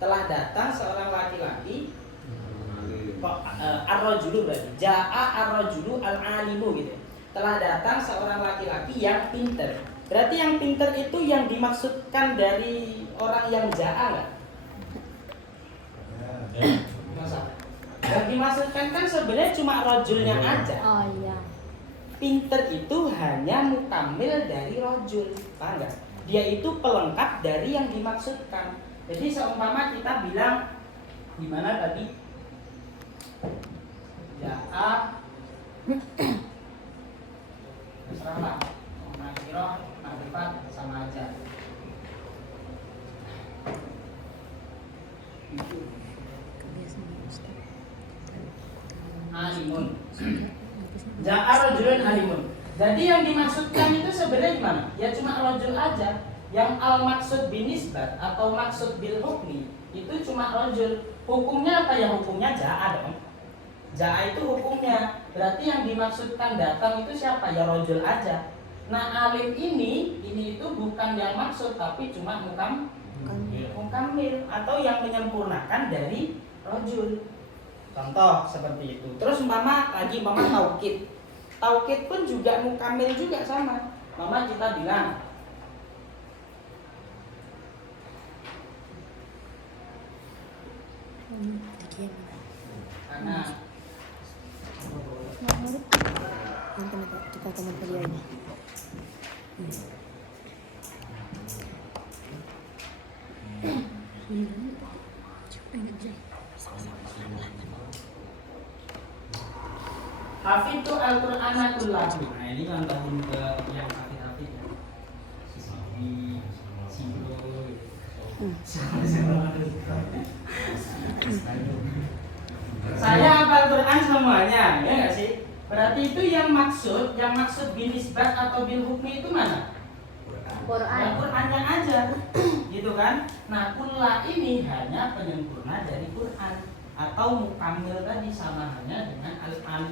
telah datang seorang laki-laki. Kok ar-rajulu berarti jaa ar-rajulu al-alimu gitu. Telah datang seorang laki-laki yang pinter. Berarti yang pinter itu yang dimaksudkan dari orang yang jaa enggak? Masa? Yang dimaksudkan kan sebenarnya cuma rajulnya aja. Oh iya. Pinter itu hanya mukamil dari rajul, paham enggak? Dia itu pelengkap dari yang dimaksudkan. Jadi seumpama kita bilang gimana tadi? Jaa terserahlah, nakirah, makrifat sama aja. Alimun. Jaa rajulun alimun. Jadi yang dimaksudkan itu sebenarnya gimana? Ya cuma rajul aja. Yang al maksud binisbat atau maksud bil hukmi itu cuma rajul. Hukumnya apa ya? Hukumnya jaa dong. Jaa itu hukumnya. Berarti yang dimaksudkan datang itu siapa? Ya rajul aja. Nah alim ini itu bukan yang maksud tapi cuma mukamil atau yang menyempurnakan dari rajul. Contoh seperti itu. Terus umpama taukid. Taukid pun juga mukamil juga sama. Mama kita bilang karena kita komentar dia ini. Hafidtu al-Qur'ana kullahu. Nah ini contohin ke yang hafid ya. Saya hafal Quran semuanya, ya nggak sih? Berarti itu yang maksud binisbat atau bil hukmi itu mana? Quran. Ya Qurannya aja, gitu kan? Nah kullah ini hanya penyempurna dari Quran atau mukamil tadi sama hanya dengan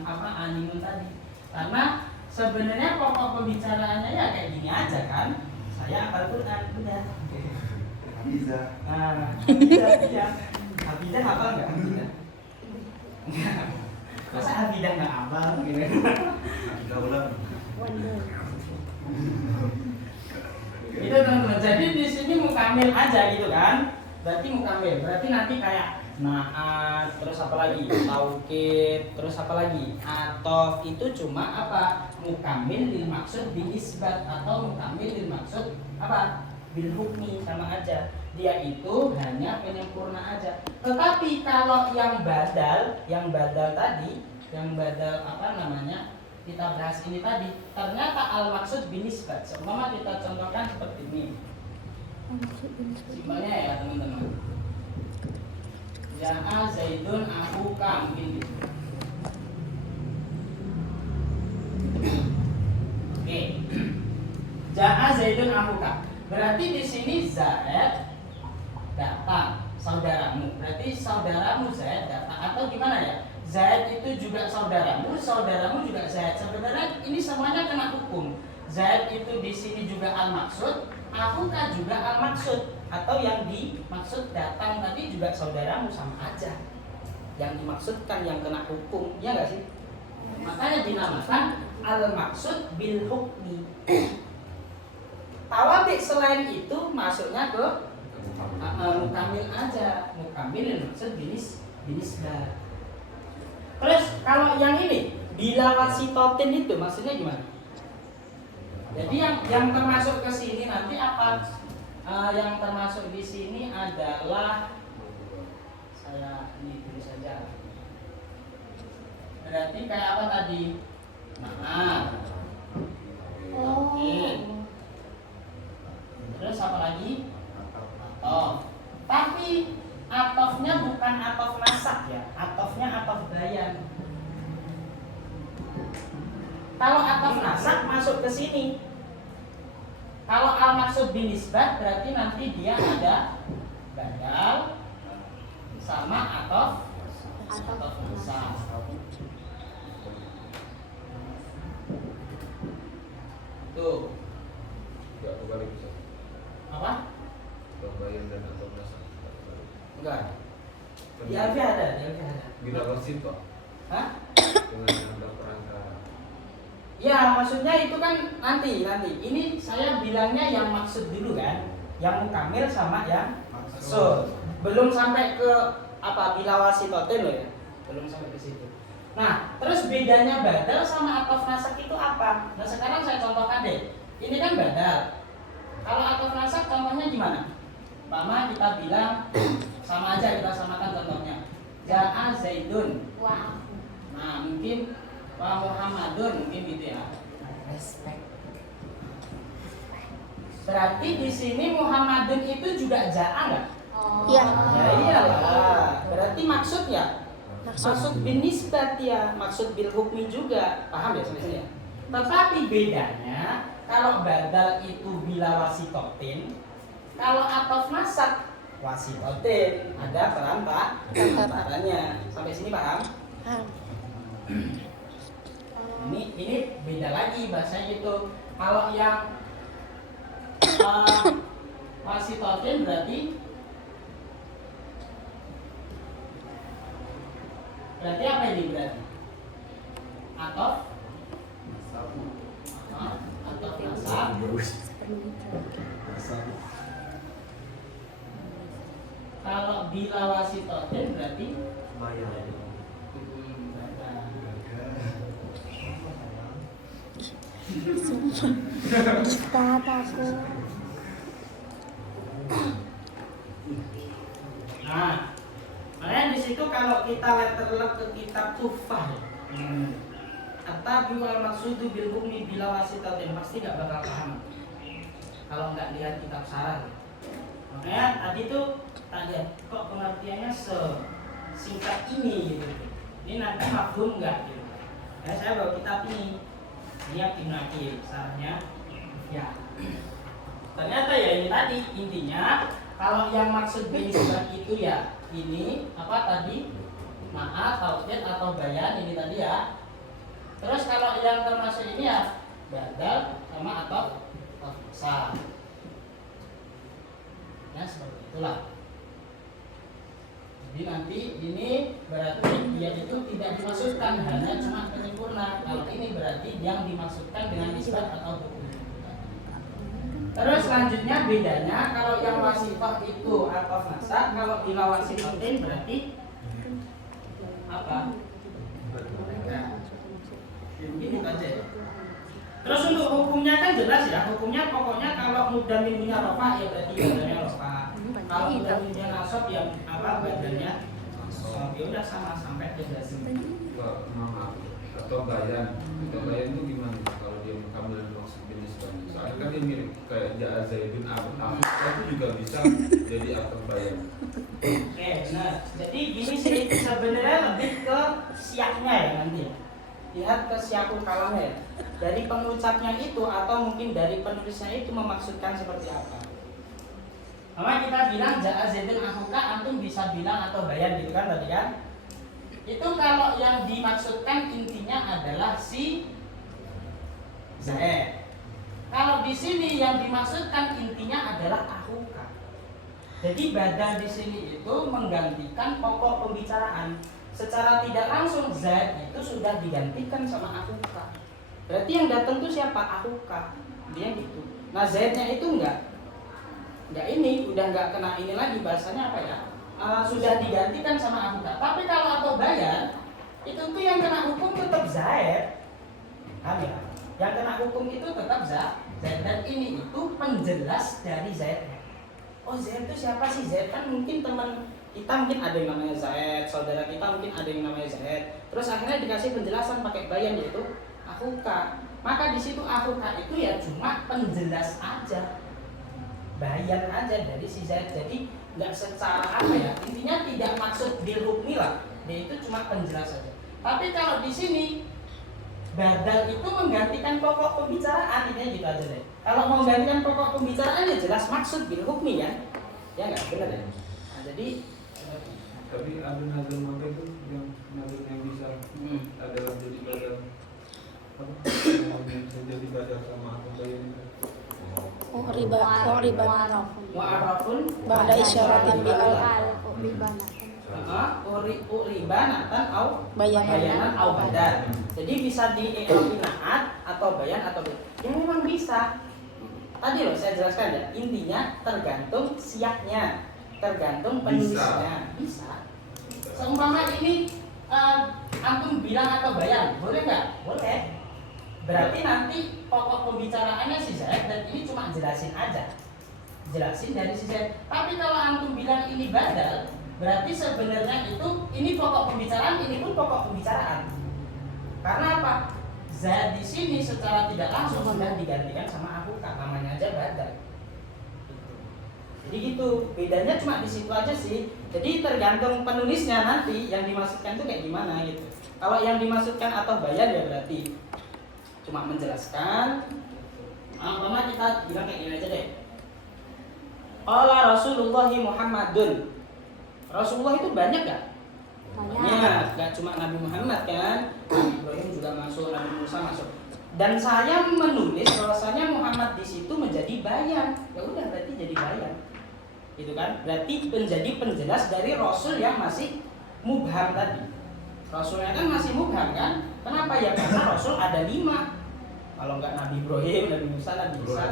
alimun tadi. Karena sebenarnya pokok pembicaraannya ya kayak gini aja kan? Saya hafal Quran udah. Bisa. Iya. Hafidah hafal nggak Hafidah? Masa Hafidah nggak hafal gitu? Tidak ulang. Itu teman-teman. Jadi di sini mukamil aja gitu kan? Berarti mukamil. Berarti nanti kayak naat, terus apa lagi? Taukid, terus apa lagi? Atof itu cuma apa? Mukamil lil maksud bil isbat atau mukamil lil maksud apa? Bil hukmi sama aja. Dia itu hanya penyempurna aja. Tetapi kalau yang badal tadi, yang badal apa namanya? Kita bahas ini tadi, ternyata al maksud binisbat. Seumpama kita contohkan seperti ini. Simpelnya ya teman-teman. Ja'a Zaidun akhuka mungkin gitu. Oke. Ja'a Zaidun akhuka. Berarti di sini Zaid datang, saudaramu. Berarti saudaramu Zaid datang atau gimana ya? Zaid itu juga saudaramu juga Zaid. Sebenarnya ini semuanya kena hukum. Zaid itu di sini juga al-maksud, akhuka juga al-maksud. Atau yang dimaksud datang tadi juga saudaramu sama aja. Yang dimaksudkan yang kena hukum, ya nggak sih? Makanya dinamakan al-maksud bil hukmi. Tawabi selain itu masuknya ke mukamil aja, mukamil yang maksud binisbah. Terus kalau yang ini bila wasitotin itu maksudnya gimana? Jadi yang termasuk ke sini nanti apa? Yang termasuk di sini adalah saya ini dulu saja. Berarti kayak apa tadi? Oke. Terus apa lagi? Atof. Tapi atofnya bukan atof nasak ya, atofnya atof bayan. Kalau atof nasak masuk ke sini. Kalau al maksud binisbat berarti nanti dia ada badal sama atof nasak. Tuh. Tidak kembali bisa. Apa? Bayan dan atau nasak. Enggak. Di Alfi ada, di Alfi ada. Bila wasit Pak Hah? dengan ada perantara. Ya, maksudnya itu kan nanti. Ini saya bilangnya yang maksud dulu kan, yang mukamil sama yang maksud. Belum sampai ke apa bila wasitoten loh ya, belum sampai ke situ. Nah, terus bedanya badal sama atof nasak itu apa? Nah, sekarang saya contohkan deh. Ini kan badal. Kalau atof nasak contohnya gimana? Pertama kita bilang sama aja, kita samakan contohnya. Ja'a Zaidun. Wah. Nah, mungkin Wa Muhammadun mungkin gitu ya. Respect. Berarti di sini Muhammadun itu juga ja'a nggak? Oh. Iya. Ya iyalah. Berarti maksud ya? Maksud. Maksud bin nisbat ya, maksud bil hukmi juga. Paham ya sampai sini ya? Tetapi bedanya kalau badal itu bila wasitotin, kalau atof nasak wasitotin, ada perantaranya. Sampai sini paham? Ini beda lagi bahasanya gitu. Kalau yang wasitotin berarti apa ini berarti? Atof nasab. Kalau bila wasitotin berarti Ustaz aku. Nah, makanya di situ kalau kita letterlek ke kitab Tufah, At-Tabi'u al-Maqsudu bil hukmi bila wasitatin, pasti nggak bakal paham kalau nggak lihat kitab sarah. Makanya tadi tuh tak lihat kok pengertiannya sesingkat ini gitu. Ini nanti mafhum nggak gitu. Nah, saya bawa kitab ini Ibnu Aqil sarahnya. Ya. Ternyata ya ini tadi intinya kalau yang maksud binisbat itu ya ini apa tadi ma'at, taukid atau bayan ini tadi ya. Terus kalau yang termasuk ini ya badal sama atau sah. Ya seperti itulah. Jadi nanti ini berarti dia itu tidak dimaksudkan hanya cuma penyempurna. Kalau ini berarti yang dimaksudkan dengan nisbat atau hukum. Terus selanjutnya bedanya kalau yang wasifah itu atof nasab, kalau bila wasifatin berarti apa? Nah, ini aja ya. Terus untuk hukumnya kan jelas ya, hukumnya pokoknya kalau mudah minumnya rofa ya berarti badannya rofa. Kalau mudah minumnya nasab yang apa badannya nasab. Ya udah sama sampai ke jazm. Maaf, atau bayan itu gimana kalau dia mengambil maksud jenis bayan? Soalnya kan dia mirip kayak Ja'a Zaidun itu juga bisa jadi atau bayan. Oke, benar. Jadi gini sih sebenarnya lebih ke siaknya ya nanti. Lihat ke siakul kalamnya ya. Dari pengucapnya itu atau mungkin dari penulisnya itu memaksudkan seperti apa. Maka kita bilang Ja'a Zaidun akhuka, antum bisa bilang atau bayan gitu kan tadi kan. Itu kalau yang dimaksudkan intinya adalah si Zaid. Kalau di sini yang dimaksudkan intinya adalah akhuka. Jadi badal di sini itu menggantikan pokok pembicaraan. Secara tidak langsung Zaid itu sudah digantikan sama akhuka. Berarti yang datang itu siapa? Akhuka. Dia gitu. Nah Zaidnya itu enggak ini, udah enggak kena ini lagi bahasanya apa ya? Sudah digantikan sama akhuka. Tapi kalau atau bayan itu tuh yang kena hukum tetap Zaid. Kan ya? Yang kena hukum itu tetap Zaid. Dan ini itu penjelas dari Zaidnya. Oh Zaid itu siapa sih? Zaid kan mungkin teman kita, mungkin ada yang namanya Zaid, saudara kita mungkin ada yang namanya Zaid. Terus akhirnya dikasih penjelasan pakai bayan yaitu akhuka. Maka di situ akhuka itu ya cuma penjelas aja, bayan aja dari si Zaid. Jadi nggak secara apa ya, intinya tidak maksud bil hukmi lah. Dia itu cuma penjelas saja. Tapi kalau di sini badal itu menggantikan pokok pembicaraan, ini gitu aja deh. Kalau mau menggantikan pokok pembicaraan ya jelas maksud bil hukmi ya nggak benar ya. Nah, jadi tapi ada nazar maka itu yang nazar yang bisa adalah jadi badal apa? Yang bisa jadi badal sama atau bayan itu. Mu'arrafun Ba'da isyaratin bil uribanatan au bayanan. bayanan au badal. Jadi bisa di naat atau bayan atau bayan. Ya memang bisa. Tadi loh saya jelaskan ya, intinya tergantung siaknya, tergantung penulisnya. Bisa. Seumpama ini antum bilang atau bayan, boleh nggak? Boleh. Berarti nanti pokok pembicaraannya si Zaid dan ini cuma jelasin aja, jelasin dari si Zaid. Tapi kalau antum bilang ini badal, berarti sebenarnya itu ini pokok pembicaraan, ini pun pokok pembicaraan. Karena apa? Zaid di sini secara tidak langsung sudah digantikan sama aku, namanya aja badal. Jadi gitu, bedanya cuma di situ aja sih. Jadi tergantung penulisnya nanti yang dimaksudkan itu kayak gimana gitu. Kalau yang dimaksudkan atau bayan ya berarti cuma menjelaskan. Umpama kita bilang kayak gini aja deh. Qala Rasulullah Muhammadun. Rasulullah itu banyak gak? Banyak, gak cuma Nabi Muhammad kan. Nabi Ibrahim juga masuk, Nabi Musa masuk. Dan saya menulis bahwasanya Muhammad di situ menjadi bayan. Ya udah berarti jadi bayan. Gitu kan? Berarti menjadi penjelas dari Rasul yang masih mubham tadi. Rasulnya kan masih mubham kan? Kenapa ya? Karena Rasul ada 5. Kalau enggak Nabi Ibrahim, Nabi Musa, Nabi Isa,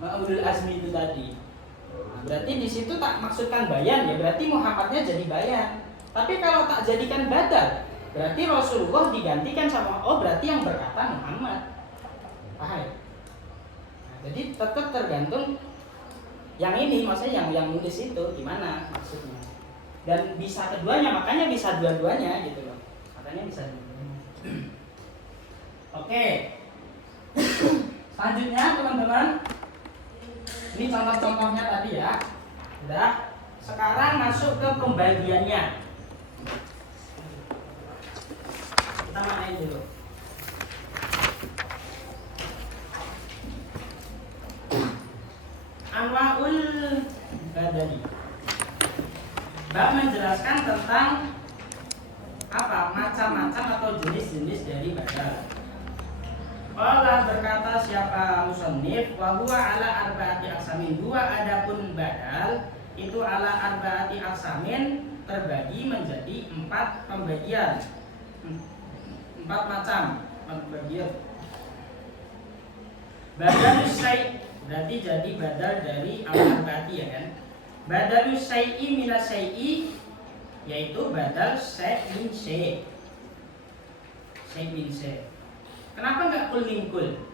Ulul Azmi itu tadi. Berarti di situ tak maksudkan bayan ya, berarti Muhammadnya jadi bayan. Tapi kalau tak jadikan badal, berarti Rasulullah digantikan sama berarti yang berkata Muhammad. Paham? Nah, jadi tetap tergantung yang ini, maksudnya yang nulis itu gimana maksudnya. Dan bisa keduanya, makanya bisa dua-duanya gitu loh. Makanya bisa dua-duanya. Oke. Selanjutnya teman-teman, ini contoh-contohnya tadi ya. Udah. Sekarang masuk ke pembagiannya. Kita manain dulu. Anwaul badali. Bab menjelaskan tentang apa? Macam-macam atau jenis-jenis dari badal. Allah berkata siapa musannif wa huwa ala arba'ati aqsamin. Dua adapun badal itu ala arba'ati aqsamin terbagi menjadi 4 pembagian. 4 macam pembagian. Badalus syai' berarti jadi badal dari al-arba'ati ya kan. Badalus syai'i minas syai'i yaitu badal syai' min syai'. Syai' min syai'. Kenapa enggak kul min kul?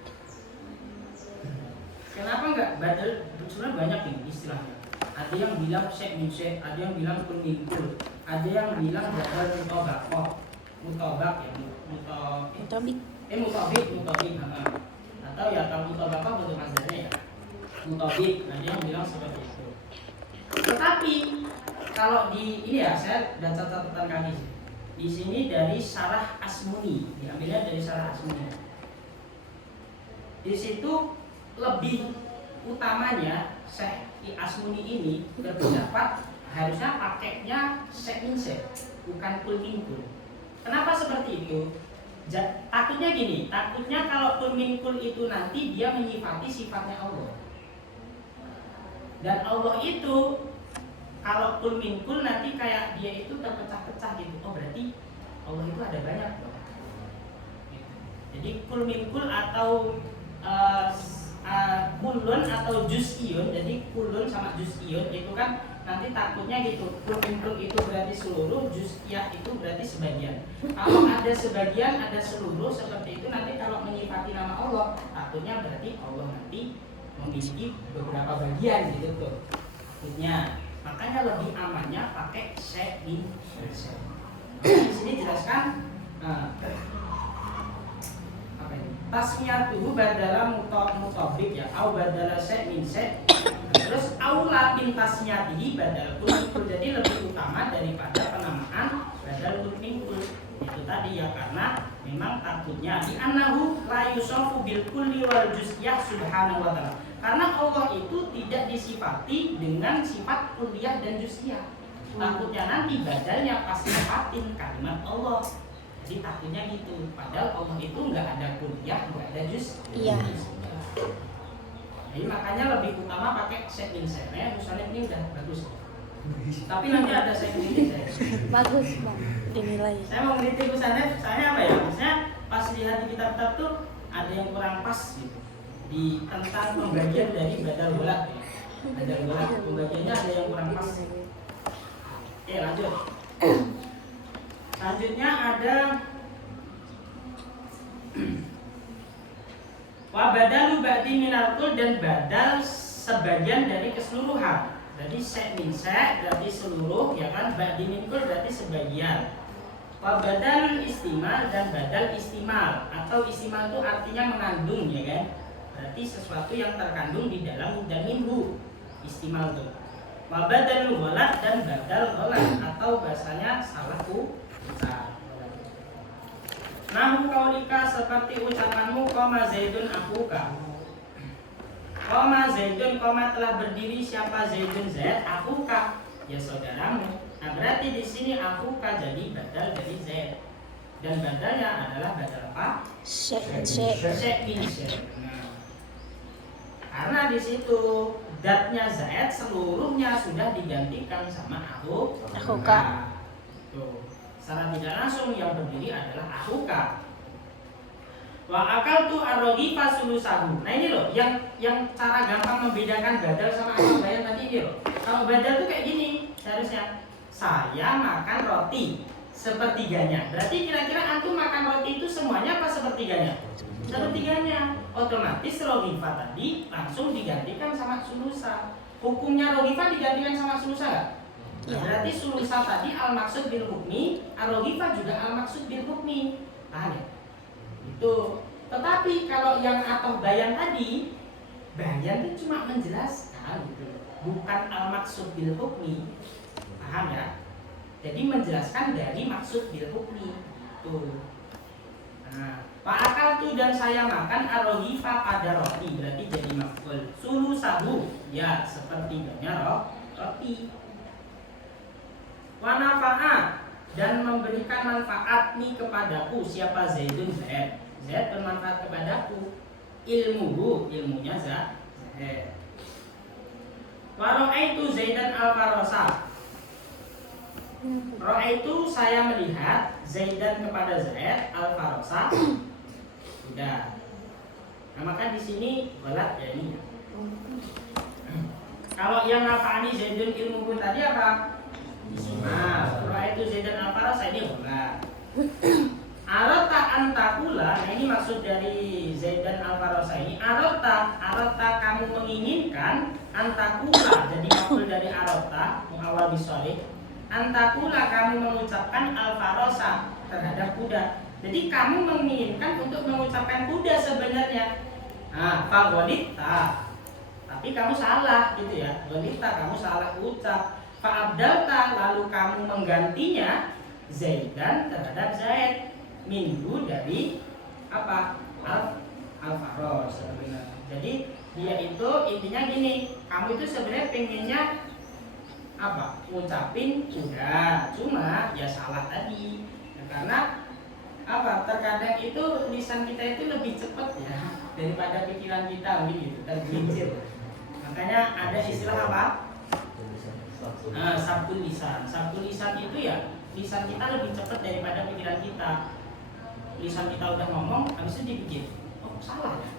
Kenapa enggak badal? Sebenarnya banyak nih istilahnya. Ada yang bilang syai' min syai', ada yang bilang kul min kul, ada yang bilang badal mutabak ya, mutabik. Atau ya kalau mutabak bentuk mazdarnya ya. Mutabik, ada yang bilang seperti itu. Tetapi kalau di ini ya saya baca catatan kaki sih. Di sini dari Syarah Asmuni, diambilnya dari Syarah Asmuni. Di situ lebih utamanya Syekh Asmuni ini berpendapat harusnya pakainya syai' min syai', bukan kul min kul. Kenapa seperti itu? Takutnya gini, takutnya kalau kul min kul itu nanti dia menyifati sifatnya Allah. Dan Allah itu kalau kul min kul nanti kayak dia itu terpecah-pecah gitu. Oh berarti Allah itu ada banyak loh. Jadi kul min kul atau kulun atau juz'iyun. Jadi kulun sama juz'iyun itu kan nanti takutnya gitu. Kul min kul itu berarti seluruh, juz'iyah itu berarti sebagian. Kalau ada sebagian, ada seluruh seperti itu nanti kalau menyifati nama Allah, takutnya berarti Allah nanti memiliki beberapa bagian gitu tuh. Maksudnya makanya lebih amannya pakai syai' min syai'. Di sini jelaskan apa ini? Tasmiyatuhu badala mutabik ya, au badala syai' min syai'. Terus aula bin tasmiyatihi badal kul. Jadi lebih utama daripada penamaan badal kul min kul. Itu tadi ya karena memang takutnya di annahu la yusafu bil kulli wal juz'iyah subhanahu wa ta'ala. Karena Allah itu tidak disifati dengan sifat kulliyah dan juz'iyah. Takutnya nanti badalnya pas sifatin kalimat Allah. Jadi takutnya gitu. Padahal Allah itu enggak ada kulliyah, enggak ada juz'iyah. Jadi makanya lebih utama pakai set min set. Nah, misalnya ini udah bagus. Tapi nanti ada saya kritik saya. Bagus bang, dinilai. Saya mau kritik misalnya apa ya? Misalnya pas lihat di kitab-kitab tuh ada yang kurang pas gitu di tentang pembagian dari badal bola. Badal bola pembagiannya ada yang kurang pas. Oke lanjut. Selanjutnya ada wa badalu ba'di minal kul dan badal sebagian dari keseluruhan. Jadi sek min sek berarti seluruh, ya kan? Ba'di min kul berarti sebagian. Wa badal istimal dan badal istimal atau istimal itu artinya mengandung, ya kan? Berarti sesuatu yang terkandung di dalam dan minhu. Istimal itu. Wa badal ghalat dan badal ghalat atau bahasanya salah ucap. Nahu kaulika seperti ucapanmu koma zaidun akuka. Koma zaidun koma telah berdiri siapa zaidun zaid akuka ya saudaramu. Nah berarti di sini akuka jadi badal dari zaid dan badalnya adalah badal apa? Syek bin syek. Nah, karena di situ datnya zaid seluruhnya sudah digantikan sama akuka. Tuh. Secara tidak langsung yang berdiri adalah akuka. Wa akal tu arrogifa sulusahu. Nah ini loh, yang cara gampang membedakan badal sama akal bayan tadi ini loh. Kalau badal tuh kayak gini, seharusnya saya makan roti sepertiganya. Berarti kira-kira antum makan roti itu semuanya apa sepertiganya? Sepertiganya. Otomatis rogifa tadi langsung digantikan sama sulusa. Hukumnya rogifa digantikan sama sulusa nggak? Ya. Berarti sulusa tadi al maksud bil hukmi, ar-rogifa juga al maksud bil hukmi. Paham ya? Itu. Tetapi kalau yang atau bayan tadi, bayan itu cuma menjelaskan gitu, bukan al maksud bil hukmi. Paham ya? Jadi menjelaskan dari maksud bil hukmi. Tuh. Nah, Pak akal tu dan saya makan ar-rogifa pada roti, berarti jadi maf'ul. Sulusahu, ya sepertiganya roti. Wanafaat dan memberikan manfaat nih kepadaku siapa Zaidun Zaid. Zaid bermanfaat kepadaku. Ilmunya Zaid. Waro'aitu Zaidan al-Farosa. Ro'aitu saya melihat Zaidan kepada Zaid al-Farosa. Sudah. Nah maka di sini balat ya ini. Kalau yang nafa'ani Zaidun ilmuhu tadi apa? Nah, setelah itu Zaidan al-Farosa ini bola. Arota antakula, nah ini maksud dari Zaidan al-Farosa ini. Arota kamu menginginkan antakula, jadi makhluk dari arota, mengawal bisolih. Antakula kamu mengucapkan al-Farosa terhadap kuda. Jadi kamu menginginkan untuk mengucapkan kuda sebenarnya. Nah, fagolita. Tapi kamu salah gitu ya. Golita kamu salah ucap. Fa'abdalta lalu kamu menggantinya Zaidan terhadap Zaid minhu dari apa? Al-Faros sebenarnya. Jadi dia itu intinya gini, kamu itu sebenarnya pengennya apa? Ngucapin kuda, cuma ya salah tadi. Ya, karena apa? Terkadang itu lisan kita itu lebih cepat ya daripada pikiran kita gitu, tergelincir. Makanya ada istilah apa? Sabtu lisan itu ya lisan kita lebih cepat daripada pikiran kita. Lisan kita udah ngomong, habis itu dipikir, oh salah ya.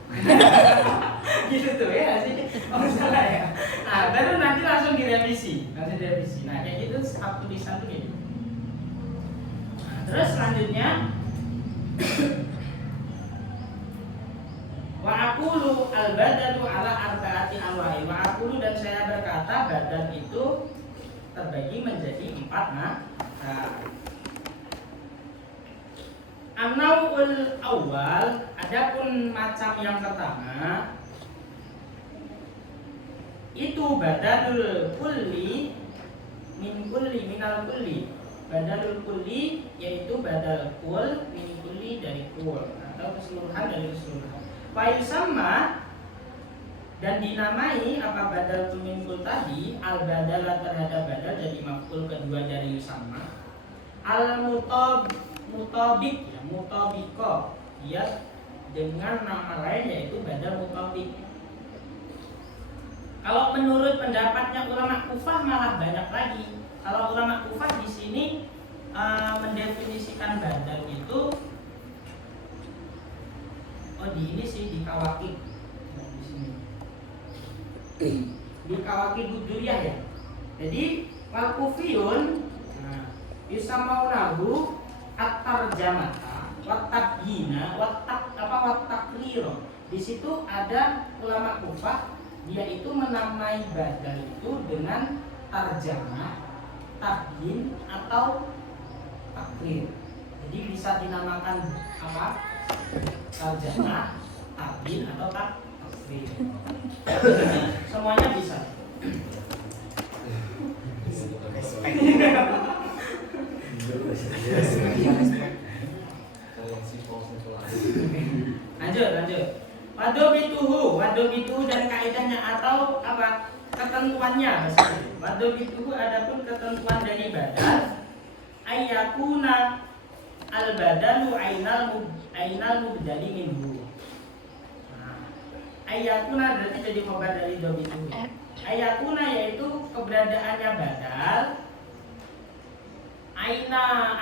Gitu tuh ya sih, oh salah ya. Nah baru nanti langsung direvisi. Nah kayak gitu sabtu lisan tuh gitu. Nah, terus selanjutnya wa aqulu al-badalu ala arba'ati anwa'i. Wa aqulu dan saya berkata badal itu terbagi menjadi 4 An-naw'ul awal, adapun macam yang pertama itu badalul kulli minal kulli. Badalul kulli yaitu badal kul min kulli dari kul atau keseluruhan dari keseluruhan. Fa yusamma dan dinamai apa badal tuminkul tadi al badala terhadap badal jadi maf'ul kedua dari yusamma al mutabik ya mutabiko dia dengan nama lain yaitu badal mutabik. Kalau menurut pendapatnya ulama Kufah malah banyak lagi. Kalau ulama Kufah di sini mendefinisikan badal itu di ini sih di Kawakib. Nah, di sini. Di Kawakib Buduriyah ya. Jadi wal kufiyun yusamaunahu at-tarjamata wat tabyina wat takriro. Di situ ada ulama Kufah, dia itu menamai badal itu dengan tarjamah, tabyin atau takrir. Jadi bisa dinamakan apa? Tarjamah, tabyin atau takrir. Semuanya bisa. Lanjut. Wadobituhu dan kaidahnya atau apa? Ketentuannya. Wadobituhu adapun ketentuan dari badal ayyakuna al-badalu ainal mubdali minhu. Ayyakuna berarti jadi khobar dari dobituhu. Ayyakuna yaitu keberadaannya badal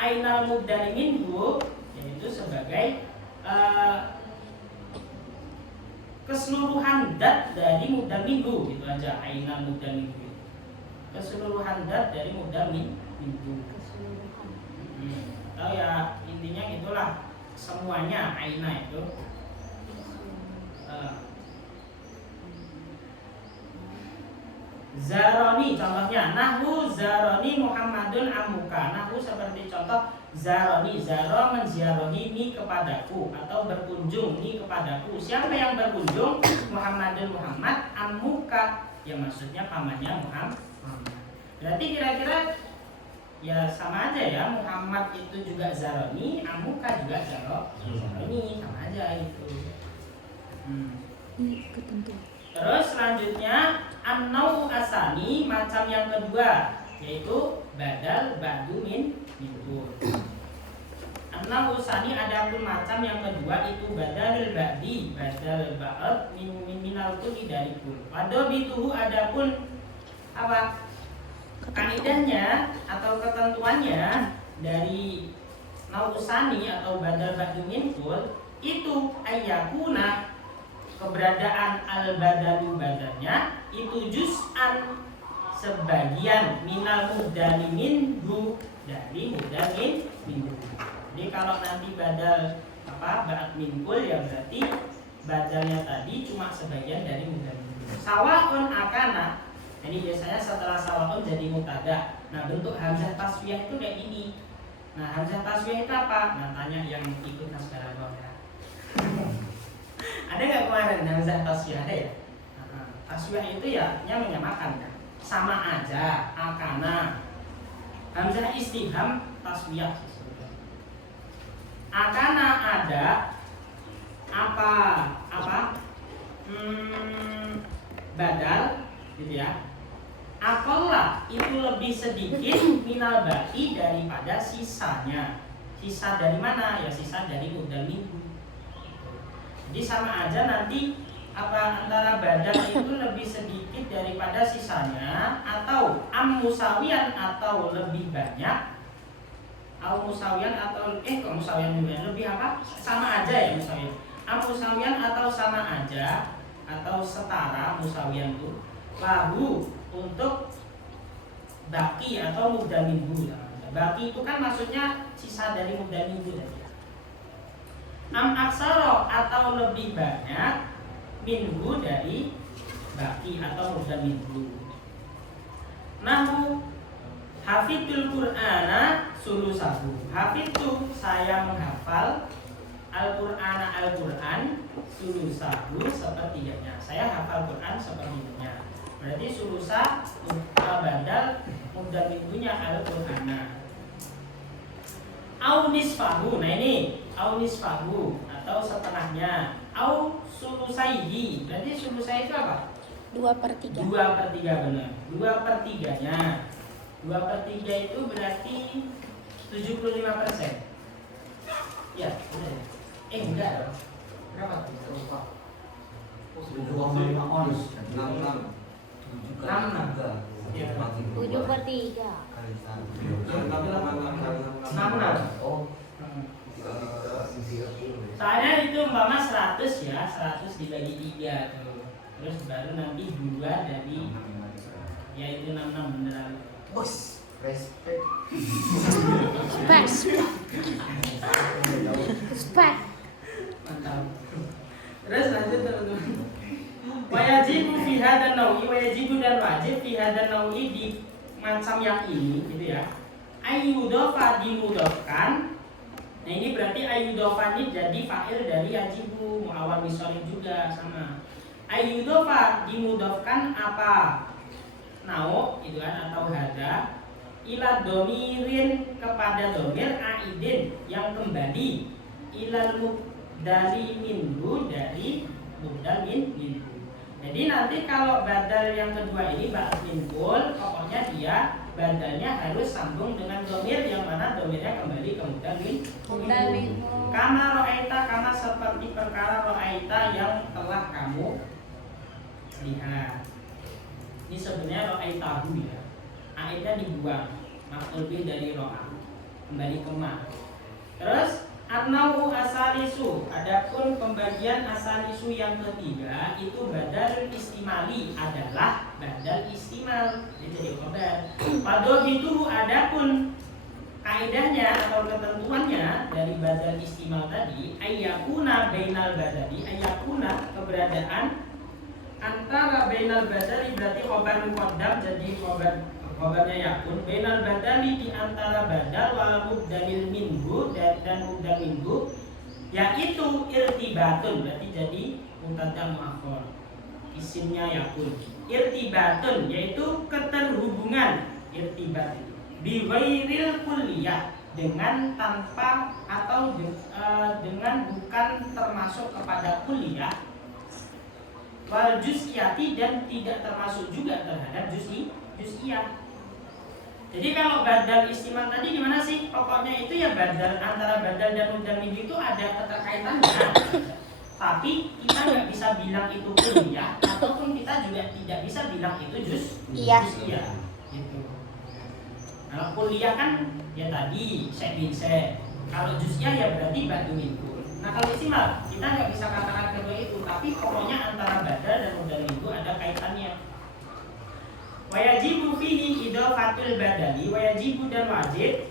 ainal mubdali minhu, yaitu sebagai keseluruhan dat dari mubdal minhu, gitu aja. Ainal mubdal minhu, keseluruhan dat dari mubdal minhu. Atau ya intinya itulah semuanya aina itu. Zaroni contohnya, nahwu zaroni Muhammadun amuka. Nahwu seperti contoh zaroni, zaro menziarahi ni kepadaku atau berkunjung ni kepadaku. Siapa yang berkunjung? Muhammadun Muhammad amuka, ya maksudnya pamannya Muhammad. Berarti kira-kira ya sama aja ya, Muhammad itu juga zaroni, amuka juga zaroni, sama aja itu. Ketentuan. Terus selanjutnya an-nau asani, macam yang kedua, yaitu badal ba'du minhu. An-nau asani adapun macam yang kedua itu badal ba'di, badal ba'd minal kulli dari kul. Wadobituhu adapun apa? Kaidahnya atau ketentuannya dari nau asani atau badal ba'du minhu itu ayyakuna, keberadaan al-badalu badannya itu juz'an, sebagian minal mudani minhu, dari mudani minhu. Jadi kalau nanti badal ba'd minhul ya berarti badalnya tadi cuma sebagian dari mudani minhu. Sawa'un akana, jadi biasanya setelah sawa'un jadi mutada. Nah bentuk hamzah taswiyah itu kayak gini. Nah hamzah taswiyah itu apa? Nah tanya yang ikut naskah ya. Ada nggak kemarin hamzah taswiyah? Ada ya? Taswiyah itu ya menyamakan kan, sama aja. Akana, hamzah istifham taswiyah. Akana ada apa badal gitu ya. Apalah itu lebih sedikit minal baqi, daripada sisanya. Sisa dari mana? Ya sisa dari mudal minhu. Jadi sama aja nanti antara badal itu lebih sedikit daripada sisanya, atau musawian atau lebih banyak, musawian atau musawian juga lebih apa? Sama aja ya musawian. Musawian atau sama aja atau setara, musawian itu lahu untuk baki atau mudal minhu. Baki itu kan maksudnya sisa dari mudal minhu tadi. Aksaro atau lebih banyak minhu dari baki atau mudal minhu. Nahu hafidul Qur'ana sulusahu. Hafidtu, saya menghafal Al-Qur'ana, Al-Qur'an sulusahu, sepertiganya. Saya hafal Qur'an sepertiganya. Berarti sulusa badal mudal minhunya Al-Qur'ana. Au nisfahu, nah ini au nisfahu atau setengahnya. Au sulusaihi, berarti sulusai itu apa? 2/3. 2/3 benar. 2/3-nya. 2/3 itu berarti 75%. Ya, benar. Enggak dong. Berapa tuh? 7,5 ons. 66. 66. Ya. 7/3. Kali satu. Oh. Soalnya itu umpama 100 ya, 100 dibagi 3 tuh. Terus baru nanti 2 dari ya itu 66 beneran. Bos, respect. Spek. Mantap. Terus lanjut teman-teman. Wajibu fi hadzal naui, wajibu dan wajib fi hadzal naui di macam yang ini gitu ya. Ayyudofa dimudofkan. Nah ini berarti ayyudofa ini jadi fa'il dari yajibu, muawwal misolih juga sama. Ayyudofa dimudofkan apa? Nau itu kan atau hada ila domirin kepada domir aidin yang kembali ilal mubdali minhu dari mubdal minhu. Jadi nanti kalau badal yang kedua ini ba'd minhul, pokoknya dia badalnya harus sambung dengan domir yang mana domirnya kembali ke mubdal minhu. Kama ro'aita, kama seperti perkara ro'aita yang telah kamu lihat. Ini sebenarnya ro'aitahu ya. Aidnya dibuang, maf'ul bih dari ro'a, kembali ke ma. Terus an-nawu asalisu, adapun pembagian asalisu yang ketiga itu badal istimali adalah badal istimal, jadi khabar. Pada itu adapun kaidahnya atau ketentuannya dari badal istimal tadi, ayyakuna bainal badali, ayyakuna keberadaan antara bainal badali berarti khabar muqaddam jadi khabarnya yakun, bainal badali di antara badal wal mubdalil minhu dan mubdal minhu yaitu irtibatun, berarti jadi mubtada muakhar, isimnya yakun. Irtibatun yaitu keterhubungan, irtibat bi ghairil kulliyah dengan tanpa atau dengan bukan termasuk kepada kulliyah, wal juz'iyati dan tidak termasuk juga terhadap juz'iyah. Jadi kalau badal istimal tadi gimana sih? Pokoknya itu ya badal, antara badal dan mubdal minhu itu ada keterkaitannya. Tapi kita nggak bisa bilang itu kulliyah, ataupun kita juga tidak bisa bilang itu juz'iyah. Gitu. Kalau kulliyah kan ya tadi saya bin saya. Kalau juz'iyah ya berarti ba'du minhu. Nah kalau istimal kita nggak bisa katakan kedua itu, tapi pokoknya antara badal dan mubdal minhu ada kaitannya. Wajibu fihi idhofatul badali, wajibu dan wajib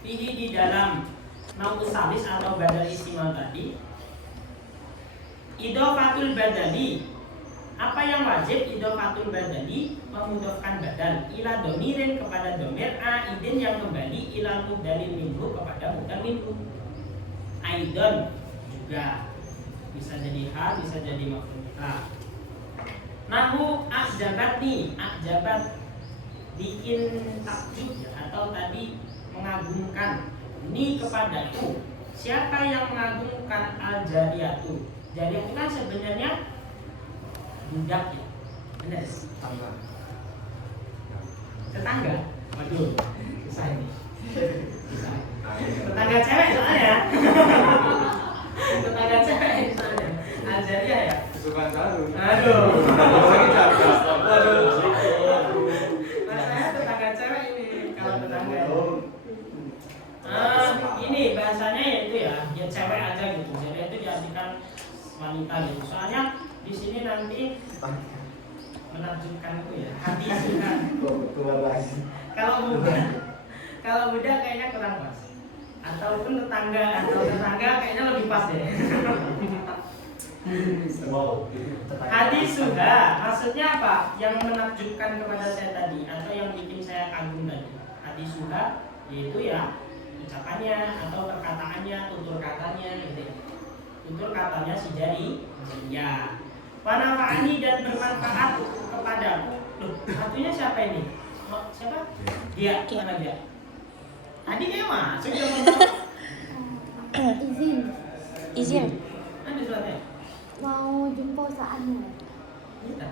fihi di dalam nau'us salis atau badal istimal tadi. Idhofatul badali, apa yang wajib? Idhofatul badali memudofkan badal ila domirin kepada domir aidin yang kembali ila mubdalin minhu kepada mubdal minhu. Aidon juga bisa jadi hal, bisa jadi maf'ul ta. Nahu ajabat nih, ajabat bikin takjub ya, atau tadi mengagumkan. Ini kepadaku. Siapa yang mengagumkan al-jariyatu? Jariyah itu kan sebenarnya budak ya, benar? Tetangga. Waduh, susah ini. Tetangga cewek soalnya. Tetangga cewek soalnya. Al-jariyah ya. Kesukaan selalu. Aduh. Waduh. Saya tetangga cewek ini kalau tetangga. Ini bahasanya yaitu ya cewek aja gitu. Jadi itu diartikan wanita gitu. Soalnya di sini nanti menakjubkan itu ya. Hati suka. Kalau muda kayaknya kurang pas. Ataupun tetangga kayaknya lebih pas deh. Hadis sudah, maksudnya apa? Yang menakjubkan kepada saya tadi atau yang bikin saya kagum tadi. Hadis sudah yaitu ya ucapannya atau perkataannya, tutur katanya gitu. Tutur katanya si jari ya. Wanafa'ani dan bermanfaat kepadaku. Loh, satunya siapa ini? Oh, siapa? Dia, mana dia? Tadi dia masuk Izin. Ada suratnya? Mau jumpa saatnya. Iya.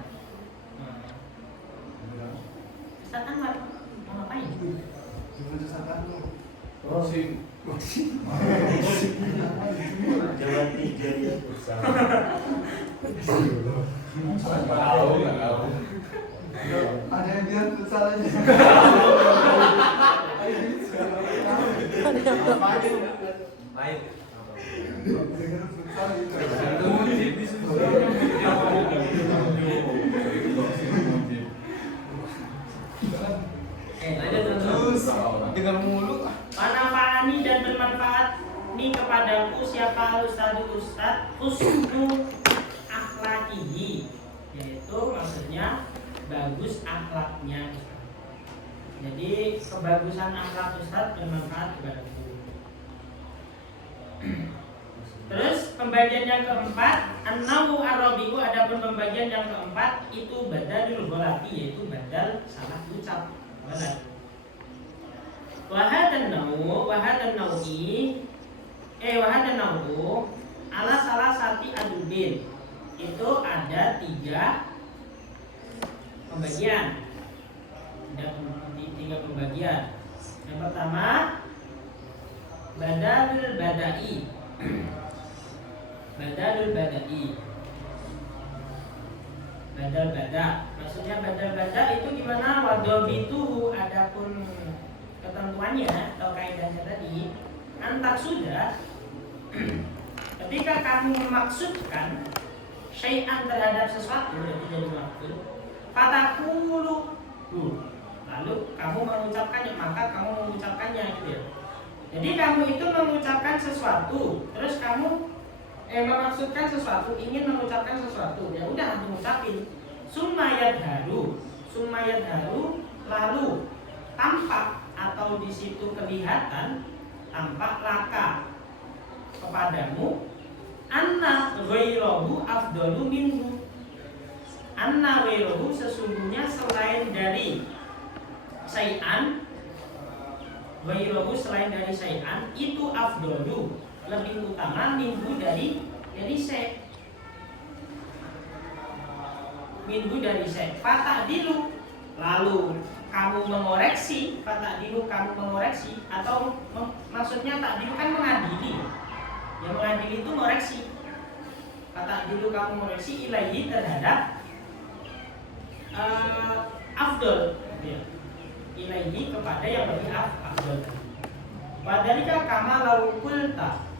Ustaz Anwar mau ngapain? Closing. Jalan tiga ya bersama. Tahu. Ada yang bilang futsal aja. Ayo. Lanjut terus. Dengar mulu. Manfaani dan bermanfaat ini kepadaku siapa ustad husnu akhlakihi, yaitu maksudnya bagus akhlaknya. Jadi kebagusan akhlak ustad bermanfaat kepadaku. Terus pembagian yang keempat, an-nawu ar-rabi'u, adapun pembagian yang keempat itu badalul ghalati, yaitu badal salah ucap. Badal. Wahadan nawu ala salah sati adubin, itu ada 3 pembagian. Tiga pembagian. Yang pertama badalul badai. Badal bada. Maksudnya badal bada itu gimana? Wadobituhu, adapun ketentuannya atau kaidahnya tadi, antak sudah ketika kamu memaksudkan syai'an terhadap sesuatu, jadi maksud fatakulu, lalu kamu mengucapkannya, maka kamu mengucapkannya gitu ya. Jadi kamu itu mengucapkan sesuatu, terus kamu memaksudkan sesuatu, ingin mengucapkan sesuatu, ya udah langsung ucapin. Summayat haru, lalu tampak atau di situ kelihatan, tampak laka kepadamu, anna ghairahu afdalu minhu. Anna ghairahu, sesungguhnya selain dari syai'an, ghairahu selain dari syai'an, itu afdalu, lebih utama, minhu dari syai'. Minhu dari syai'. Fata'dilu, lalu kamu mengoreksi, kamu mengoreksi, atau maksudnya takdilu kan mengadili. Yang mengadili itu mengoreksi. Fata'dilu, kamu mengoreksi ilaihi terhadap afdol, ya. Ilaihi kepada yang lebih afdol. Padalika kama lau kulta.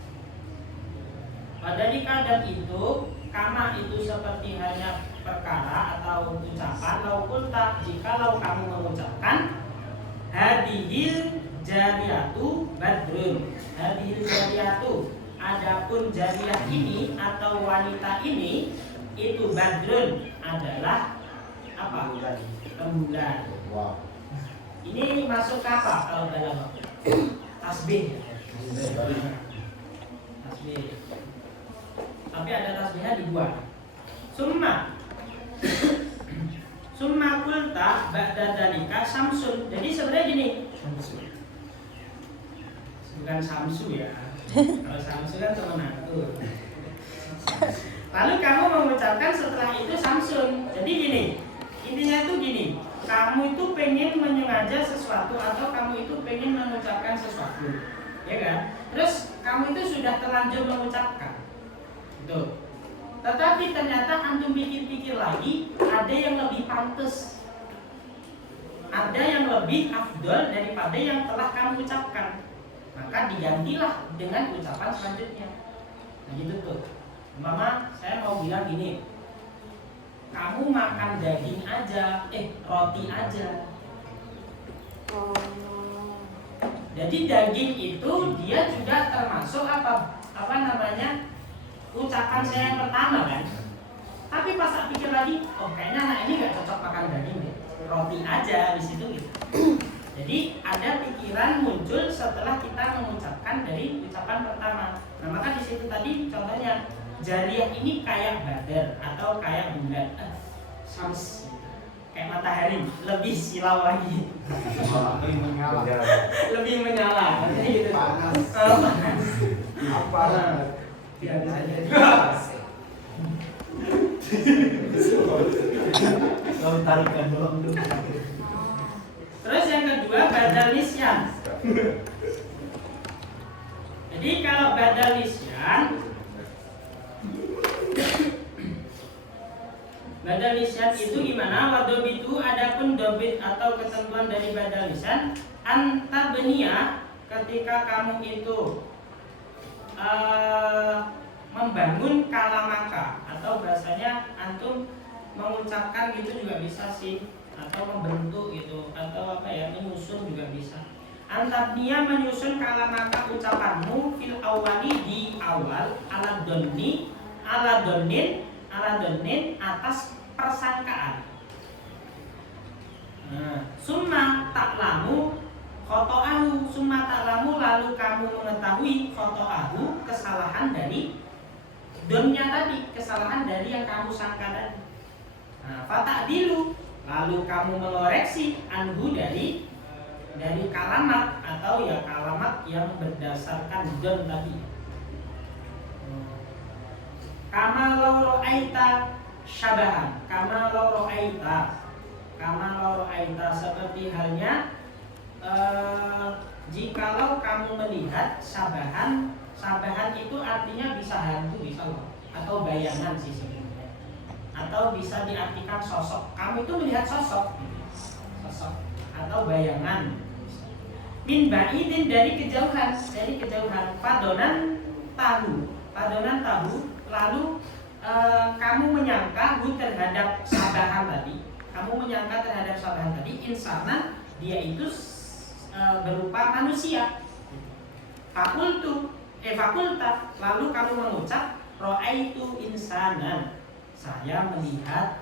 Padalika, dan itu kama itu seperti hanya perkara atau ucapan, lau kulta, jikalau kamu mengucapkan hadihil jariyatu badrun. Hadihil jariyatu, adapun jariyah ini atau wanita ini itu badrun, adalah apa? Rembulan. Wow. Ini masuk ke apa kalau dalam tasbih? Tasbih. Tapi ada tasbihnya di 2. Summa kulta ba'da dalika samsun. Jadi sebenarnya gini. Bukan samsu ya. Kalau samsu kan teman aku. Lalu kamu mengucapkan setelah itu samsun. Jadi gini. Intinya itu gini. Kamu itu pengen menyengaja sesuatu atau kamu itu pengen mengucapkan sesuatu, ya kan? Terus kamu itu sudah terlanjur mengucapkan, gitu. Tetapi ternyata antum pikir-pikir lagi, ada yang lebih pantas, ada yang lebih afdol daripada yang telah kamu ucapkan. Maka digantilah dengan ucapan selanjutnya. Nah gitu tuh. Mama, saya mau bilang gini. Kamu makan daging aja, roti aja. Jadi daging itu dia juga termasuk apa namanya, ucapan saya yang pertama kan. Tapi pas saya pikir lagi, kayaknya anak ini nggak cocok makan daging deh, roti aja di situ gitu. Jadi ada pikiran muncul setelah kita mengucapkan dari ucapan pertama. Nah maka di situ tadi contohnya. Jariyah ini kayak badar atau kayak bulan, sams, kayak matahari, lebih silau lagi, lebih menyala, gitu. Panas. Panas. Apa? Tidak bisa jadi. Kalau tarikan doang dulu. Terus yang kedua badal nisyan. Jadi kalau badal nisyan Badal lisan itu gimana? Wadab itu adapun dobit atau ketentuan dari badal lisan anta benia ketika kamu itu membangun kalamaka atau bahasanya antum mengucapkan gitu juga bisa sih, atau membentuk gitu, atau apa ya, menyusun juga bisa. Antabnia menyusun kalamaka ucapanmu fil awali di awal ala donin atas persangkaan. Summa taklamu khoto'ahu, summa taklamu lalu kamu mengetahui khoto'ahu, kesalahan dari donnya tadi, kesalahan dari yang kamu sangka tadi. Fata'dilu, lalu kamu mengoreksi anhu dari kalamat atau ya kalamat yang berdasarkan don tadi. Kama law ra'aita syabahan, kama law ra'aita seperti halnya jikalau kamu melihat syabahan itu artinya bisa hantu, bisa loh, atau bayangan sih sebenarnya, atau bisa diartikan sosok. Kamu itu melihat sosok atau bayangan. Min ba'idin dari kejauhan, padonan tahu, lalu kamu menyangka terhadap sabahan tadi, insanan, dia itu berupa manusia. Fakulta, lalu kamu mengucap ro'aitu insanan, saya melihat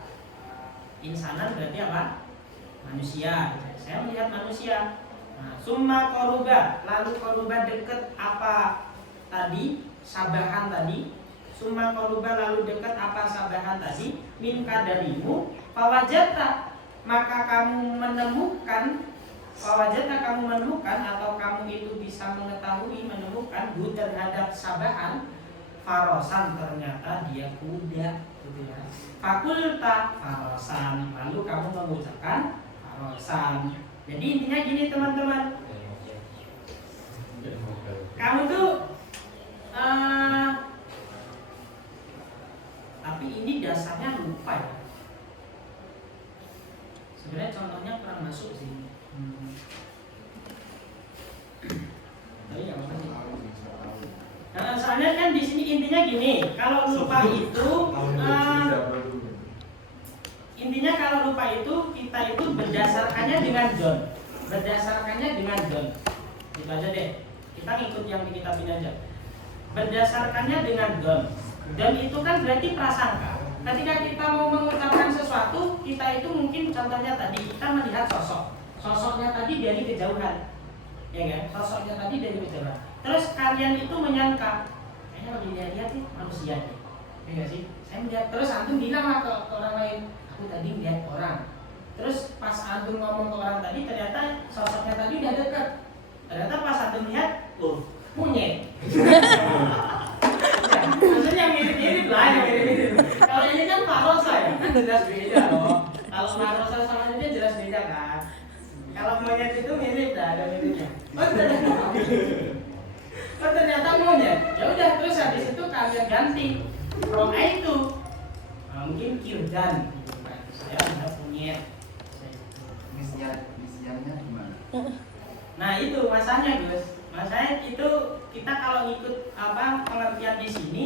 insanan, berarti apa? Manusia. Saya melihat manusia. Summa koruba, lalu koruba dekat apa tadi? Sabahan tadi. Summa koruba, lalu dekat apa sabahan tadi? Min kadarimu, fawajata, maka kamu menemukan atau kamu itu bisa menemukan terhadap sabahan farosan, ternyata dia kuda gitu ya. Fakulta farosan, lalu kamu mengucapkan farosan. Jadi intinya gini teman-teman, kamu tuh tapi ini dasarnya lupa ya. Sebenarnya contohnya kurang masuk sih. Soalnya kan di sini intinya gini, kalau lupa itu intinya kalau lupa itu kita itu berdasarkannya dengan don. Itu aja deh. Kita ngikut yang di kitab ini aja. Berdasarkannya dengan don. Don itu kan berarti prasangka. Ketika kita mau mengucapkan sesuatu, kita itu mungkin contohnya tadi kita melihat sosok. Sosoknya tadi dari kejauhan, ya kan? Sosoknya tadi dari kejauhan. Terus kalian itu menyangka, kayaknya kalau dilihat nih manusia nih, ya nggak sih? Saya melihat. Terus antum bilang lah ke orang lain, aku tadi melihat orang. Terus pas antum ngomong ke orang tadi, ternyata sosoknya tadi udah dekat. Ternyata pas antum lihat, monyet. Ya, maksudnya mirip-mirip lah, Kalau ini kan parosa ya, kan jelas beda loh. Kalau parosa sama ini jelas beda kan. Kalau monyet itu mirip dah, ada miripnya. Ternyata monyet. Ya udah, terus habis itu kalian ganti roa itu. Mungkin kirdan gitu kan. Saya melihat monyet. Misiannya gimana? Nah itu masanya Gus. Masanya itu kita kalau ngikut pengertian di sini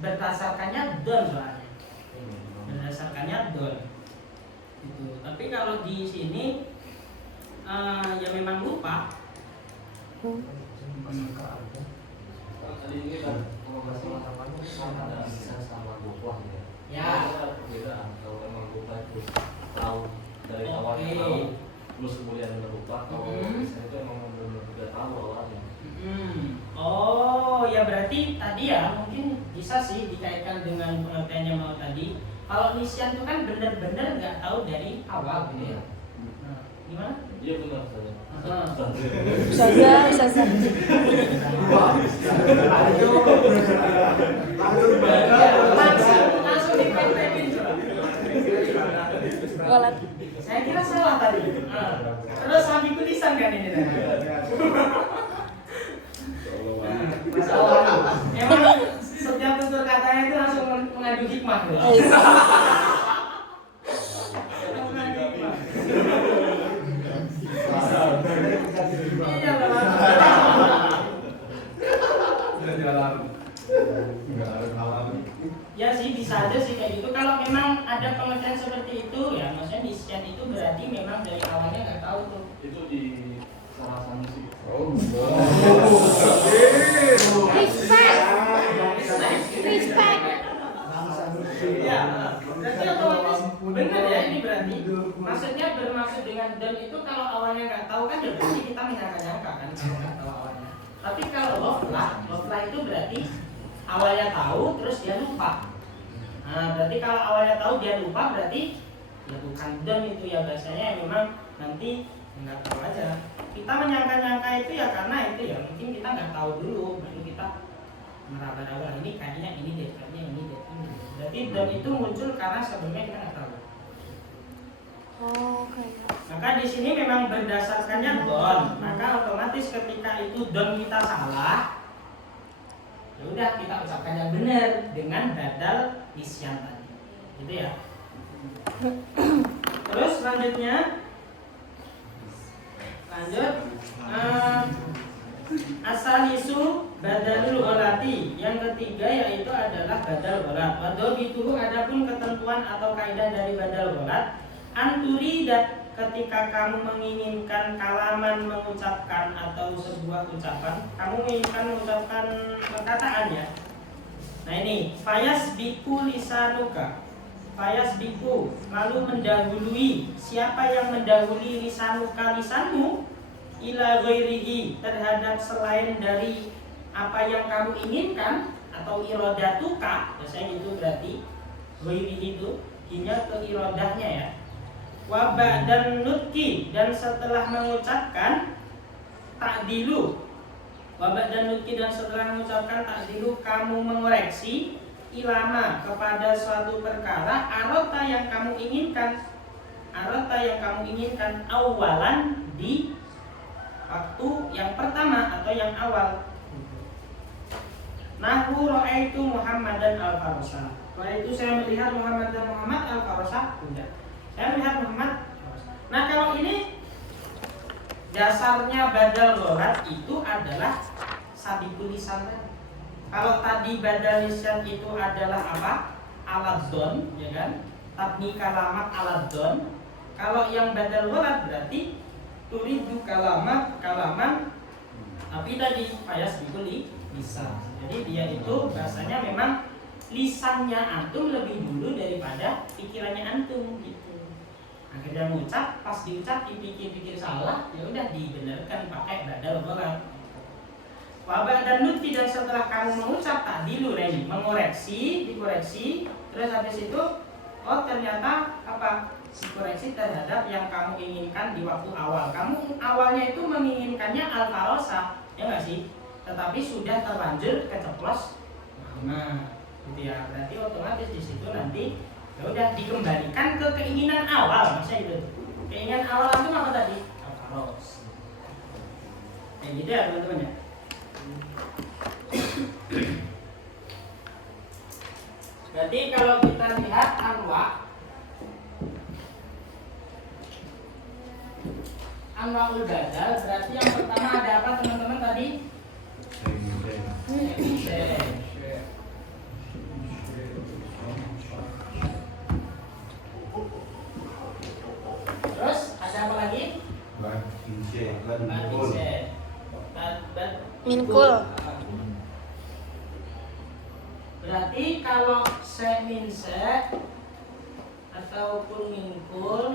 berdasarkannya don soalnya. Gitu. Tapi kalau di sini ya memang lupa. Tadi ini kan mengobrol sama ada bisa sama buah ya. Ya. Perbedaan kalau memang buah itu tahu dari awalnya tahu, terus kemudian berubah. Kalau misalnya itu emang benar-benar tidak tahu awalnya. Oh ya berarti tadi ya mungkin bisa sih dikaitkan dengan pengertiannya mau tadi. Kalau nisyan itu kan benar-benar nggak tahu dari awal gitu ya. Nah, gimana? Iya benar saja. Ustazah. Langsung dipraktekin coba. Saya kira salah tadi. Terus ambil tulisan kan ini tadi. Emang setiap tutur katanya itu langsung mengadu hikmah. memang dari awalnya nggak tahu tuh. Itu di salah sih. Oh, Respect. Respect. Iya, berarti otomatis benar ya ini berarti. Maksudnya bermaksud dengan dan itu kalau awalnya nggak tahu kan ya berarti kita menyangka-nyangka kan kalau nggak tahu awalnya. Tapi kalau love lah itu berarti awalnya tahu terus dia lupa. Nah, berarti kalau awalnya tahu dia lupa berarti ya bukan don itu ya biasanya memang nanti nggak tahu aja. Kita menyangka-nyangka itu ya karena itu ya mungkin kita nggak tahu dulu, baru kita meraba-raba ini kayaknya ini deh, kayaknya ini deh. Berarti don itu muncul karena sebelumnya kita nggak tahu. Oh, kayak. Maka di sini memang berdasarkannya don, maka otomatis ketika itu don kita salah, ya udah kita ucapkan yang benar dengan badal isyan tadi, gitu ya. Terus selanjutnya, lanjut asal isu badalul ghalati. Yang ketiga yaitu adalah badal ghalat. Wadho dituruh adapun ketentuan atau kaidah dari badal ghalat. Anturi dan ketika kamu menginginkan kalaman mengucapkan atau sebuah ucapan, kamu menginginkan mengucapkan perkataan ya. Nah ini fayas biku lisanuka. Fayas biku lalu mendahului. Siapa yang mendahului lisanuka lisanmu ila ghairihi terhadap selain dari apa yang kamu inginkan atau irodatuka, biasanya itu berarti ghairihi itu hingga ke irodahnya ya. Wabak dan nutki dan setelah mengucapkan takdilu. Wabak dan nutki dan setelah mengucapkan takdilu kamu mengoreksi ilama kepada suatu perkara arota yang kamu inginkan. Arota yang kamu inginkan awalan di waktu yang pertama atau yang awal. Nahu ra'aitu Muhammadan al-Farasa. Itu saya melihat Muhammad al-Farasa. Saya melihat Muhammad. Nah kalau ini dasarnya badal ghalat itu adalah sabikul lisan. Kalau tadi badal lisan itu adalah apa? Alat don, ya kan? Tabni kalamat alat don. Kalau yang badal ghalat berarti turidu kalaman, tapi tadi fayas bikul lisan. Jadi dia itu bahasanya memang lisannya antum lebih dulu daripada pikirannya antum gitu. Akhirnya mengucap, pas diucap dipikir-pikir salah, ya udah dibenarkan pakai badal ghalat. Wabak dan nutki dan setelah kamu mengucap takdilu ini mengoreksi, dikoreksi, terus habis itu oh ternyata apa? Dikoreksi terhadap yang kamu inginkan di waktu awal. Kamu awalnya itu menginginkannya al-farosa, ya nggak sih? Tetapi sudah terlanjur keceplos. Nah, gitu ya. Berarti otomatis di situ nanti ya udah dikembalikan ke keinginan awal, maksudnya gitu. Keinginan awal itu apa tadi? Al-faros. Kayak gitu ya teman-teman ya. Berarti kalau kita lihat anwaul badal, berarti yang pertama ada apa teman-teman tadi? Terus ada apa lagi? Minkul. Berarti kalau se min se ataupun minkul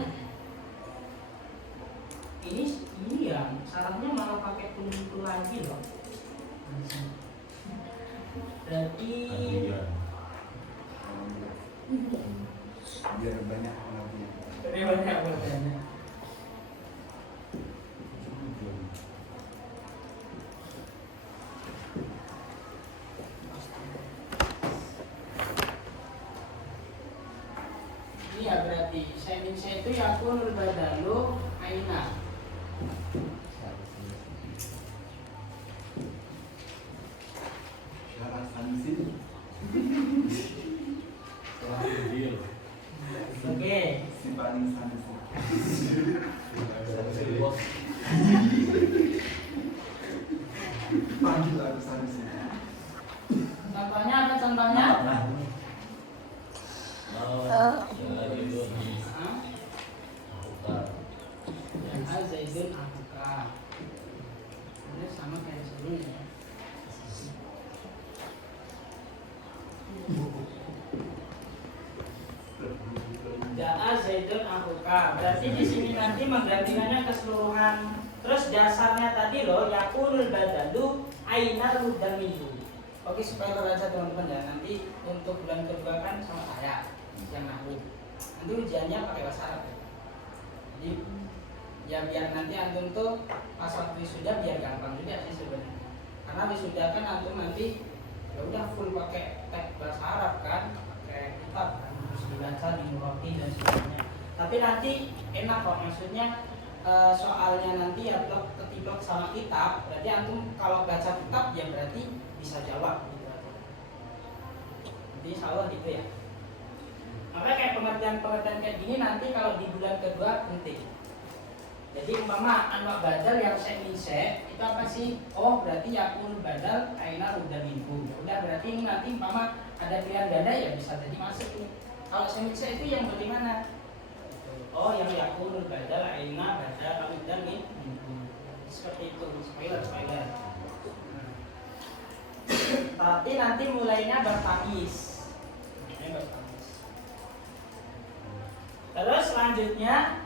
ini ya syaratnya malah pakai minkul lagi loh. Berarti biar banyak pengertian. banyak pertanyaan. Iya berarti semin se itu yakunul badalu aina. Syarat sanksi. Oke. Si paling sanksi. Panggil aku sanksi. Contohnya apa contohnya? Berarti di sini nanti menggantikannya keseluruhan. Terus dasarnya tadi loh, yakunul badalu ainar dan minhu. Oke, supaya terbaca teman-teman ya. Nanti untuk bulan kedua kan sama saya yang nahwu. Nanti ujiannya pakai bahasa Arab. Jadi ya biar nanti antum tuh pas waktu wisuda biar gampang juga sih sebenarnya. Karena wisuda kan antum nanti ya udah full pakai teks bahasa Arab kan, pakai kitab kan, terus dibaca di muroki dan sebagainya. Tapi nanti enak kok, maksudnya soalnya nanti ya ketiplok sama kitab, berarti antum kalau baca kitab ya berarti bisa jawab gitu aja. Jadi insya Allah gitu ya. Makanya kayak pengertian-pengertian kayak gini nanti kalau di bulan kedua penting. Jadi umpama anwar badal yang saya minse itu apa sih? Oh berarti yakun badal aina udah minggu. Udah berarti ini nanti umpama ada pilihan ganda ya bisa jadi masuk ini. Kalau saya minse itu yang bagaimana? Oh yang yakun badal aina badal udah minggu. Seperti itu, spoiler. Tapi nanti mulainya bertangis. Terus selanjutnya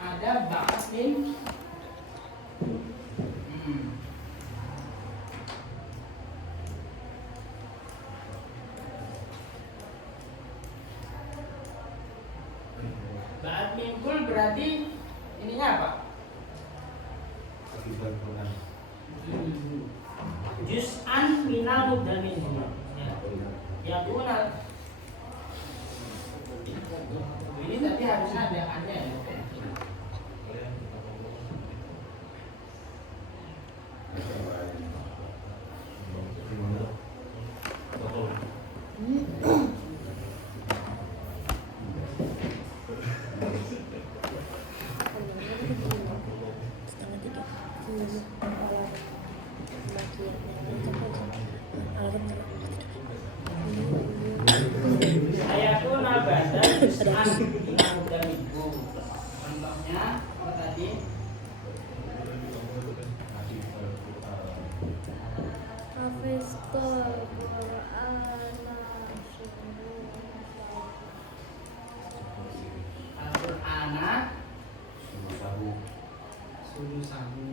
ada ba'atin ba'at minkul berarti ininya apa? Juz'an minal mubdamin ya kunal. Ini tapi harusnya ada ya. Ayatun al-badal juz'an minal mubdamin. Contohnya apa tadi? Hafiztul Qur'an Al-Qur'ana sulusahu.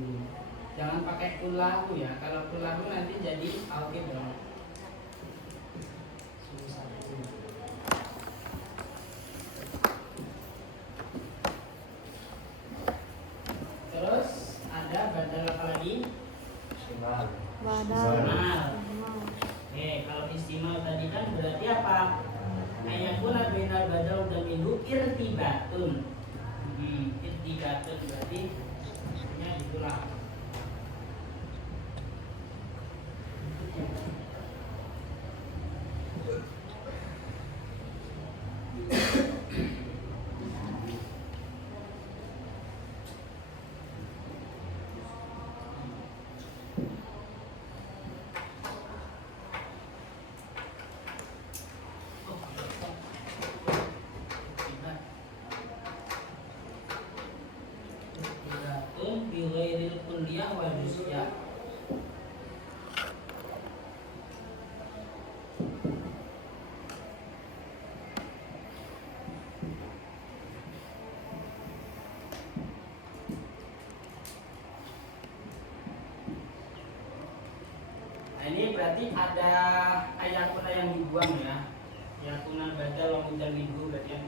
Jangan pakai kulahu ya. Kalau kulahu nanti jadi alkid dong. Sulusahu. Terus ada badal apa lagi? Simal. Badal. Kalau istimal tadi kan berarti apa? Ayakuna bainal badal dan minhu irtibatun. Irtibatun berarti maksudnya itulah. Bighairil kulliyah wal juz'iyah. Nah ini berarti ada ayatuna yang dibuang ya. Ayatuna badal wa mudallihu berarti yang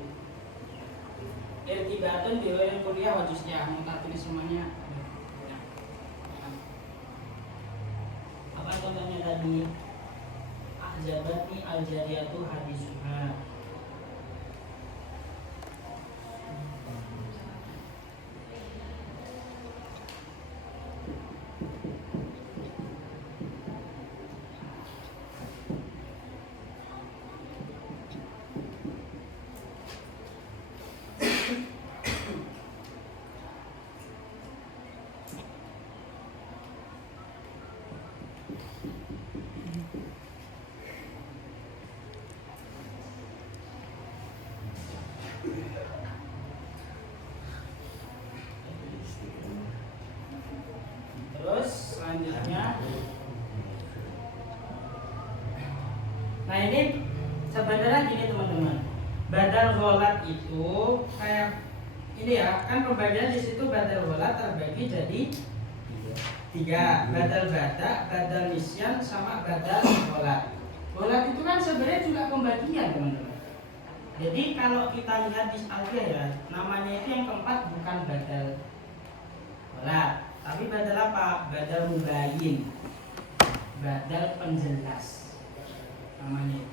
irtibatun bighairil kulliyah wal juz'iyah. Mau tulis semuanya. Apa contohnya tadi? Ahzabati al-jariyatu hadisuha. Terus selanjutnya, nah ini sebenarnya gini teman-teman, badal badal gholat itu kayak ini ya, kan pembagian di situ badal gholat terbagi jadi tiga, badal bada, badal nisyan, sama badal gholat. Gholat itu kan sebenarnya juga pembagian teman-teman. Jadi kalau kita lihat di alfiah ya, namanya itu yang keempat bukan badal gholat, tapi badal apa? Badal mubayyin, badal penjelas namanya.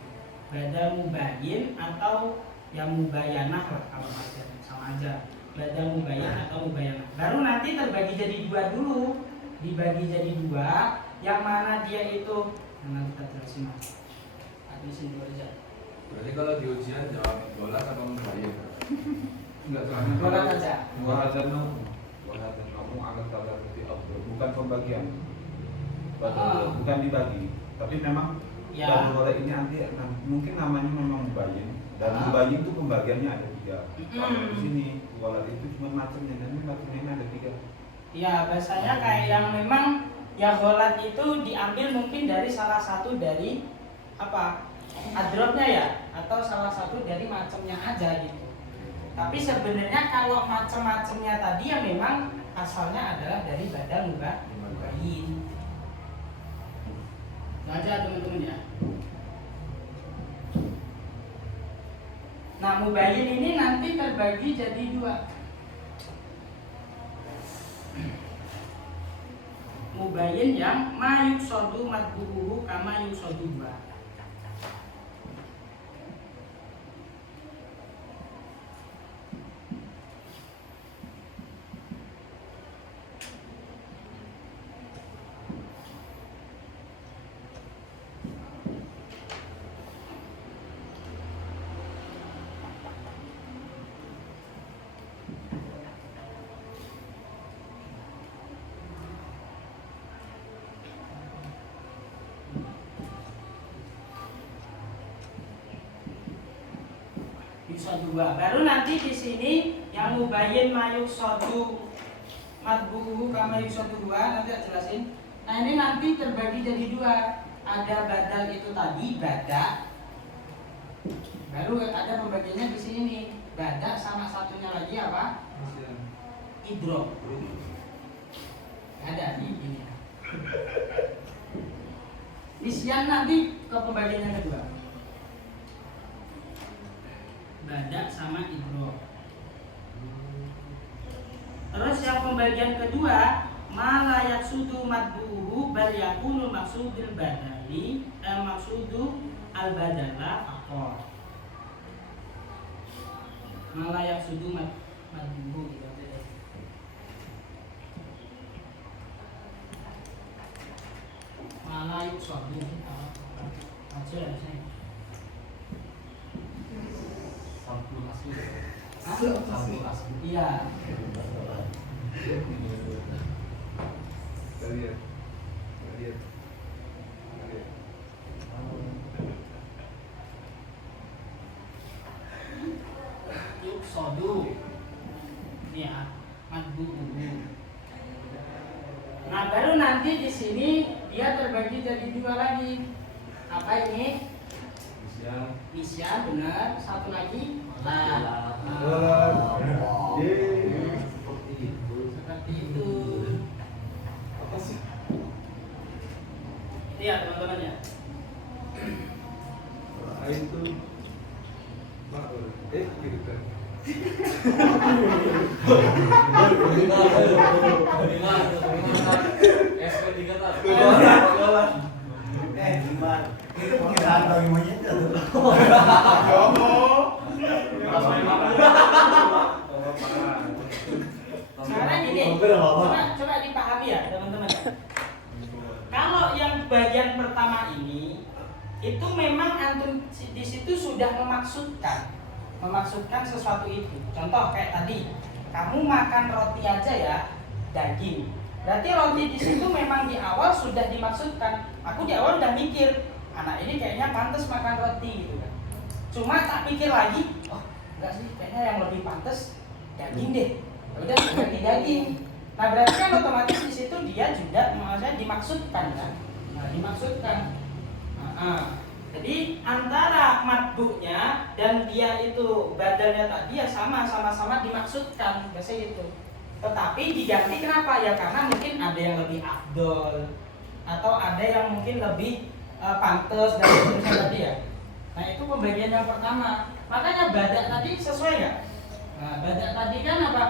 Badal mubayyin atau yang mubayanah lah kalau bahasa sama aja. Badal mubayyin atau mubayanah. Baru nanti terbagi jadi dua dulu, dibagi jadi dua, yang mana dia itu nanti kita jelasin mas. Admisin dulu aja. Berarti kalau di ujian jawab bola atau membayar? Enggak, soalnya Bola aja. Wahatan kamu alat tata tertib abdur, bukan pembagian. Bukan dibagi, tapi memang Ya. badal gholat ini nanti mungkin namanya memang mubayyin, dan mubayyin itu pembagiannya ada tiga. Kalau di sini gholat itu cuma macamnya, dan macamnya ini ada tiga. Ya biasanya kayak yang memang ya gholat itu diambil mungkin dari salah satu dari apa adrobnya ya, atau salah satu dari macamnya aja gitu. Tapi sebenarnya kalau macam-macamnya tadi ya memang asalnya adalah dari badal mubayyin. Nah aja teman-teman ya. Nah mubayyin ini nanti terbagi jadi dua. Mubayyin yang mayuk sodu matbuhu kama yuk sodu dua. Bisa dua. Baru nanti di sini yang mubayyin mayuk sodu matbuhu kama yuk sodu dua nanti saya jelasin. Nah ini nanti terbagi jadi dua. Ada badal itu tadi bada. Baru ada pembagiannya di sini nih. Bada sama satunya lagi apa? Idrok. Ada di ini. Nisyan nanti ke pembagian yang kedua. Bada sama idrok. Terus yang pembagian kedua, malayak sudu madbuhu bal yakunul maksudul badali maksudu al badala akor. Malayak sudu madbuhu gitu. Malayak sudu maksud apa sih? Sampul asli. Hah? Sampul asli. Iya. Kalian. Yuk sodu. Ini ya, madbuhu. Nah baru nanti di sini dia terbagi jadi dua lagi. Apa ini? Siang. Misya benar. Satu lagi. Lah. Seperti itu. Apa sih? Ini ya teman-teman ya. Lain tuh. Gitu kan. SP3 tadi. Gimana? Itu perkiraan bagi monyet ya tuh. Sekarang gini, coba dipahami ya teman-teman. Kalau yang bagian pertama ini itu memang antum di situ sudah memaksudkan sesuatu itu. Contoh kayak tadi, kamu makan roti aja ya, daging. Berarti roti di situ memang di awal sudah dimaksudkan. Aku di awal udah mikir, anak ini kayaknya pantas makan roti gitu kan. Cuma tak pikir lagi, oh enggak sih, kayaknya yang lebih pantas daging deh. Udah daging. Nah berarti kan otomatis di situ dia juga maksudnya dimaksudkan kan. Nah dimaksudkan. Jadi antara matbu'nya dan dia itu badalnya tadi ya sama-sama dimaksudkan, biasanya gitu. Tetapi diganti kenapa? Ya karena mungkin ada yang lebih afdol atau ada yang mungkin lebih pantas dan seterusnya tadi ya. Nah itu pembagian yang pertama. Makanya badak tadi sesuai nggak? Nah badak tadi kan apa?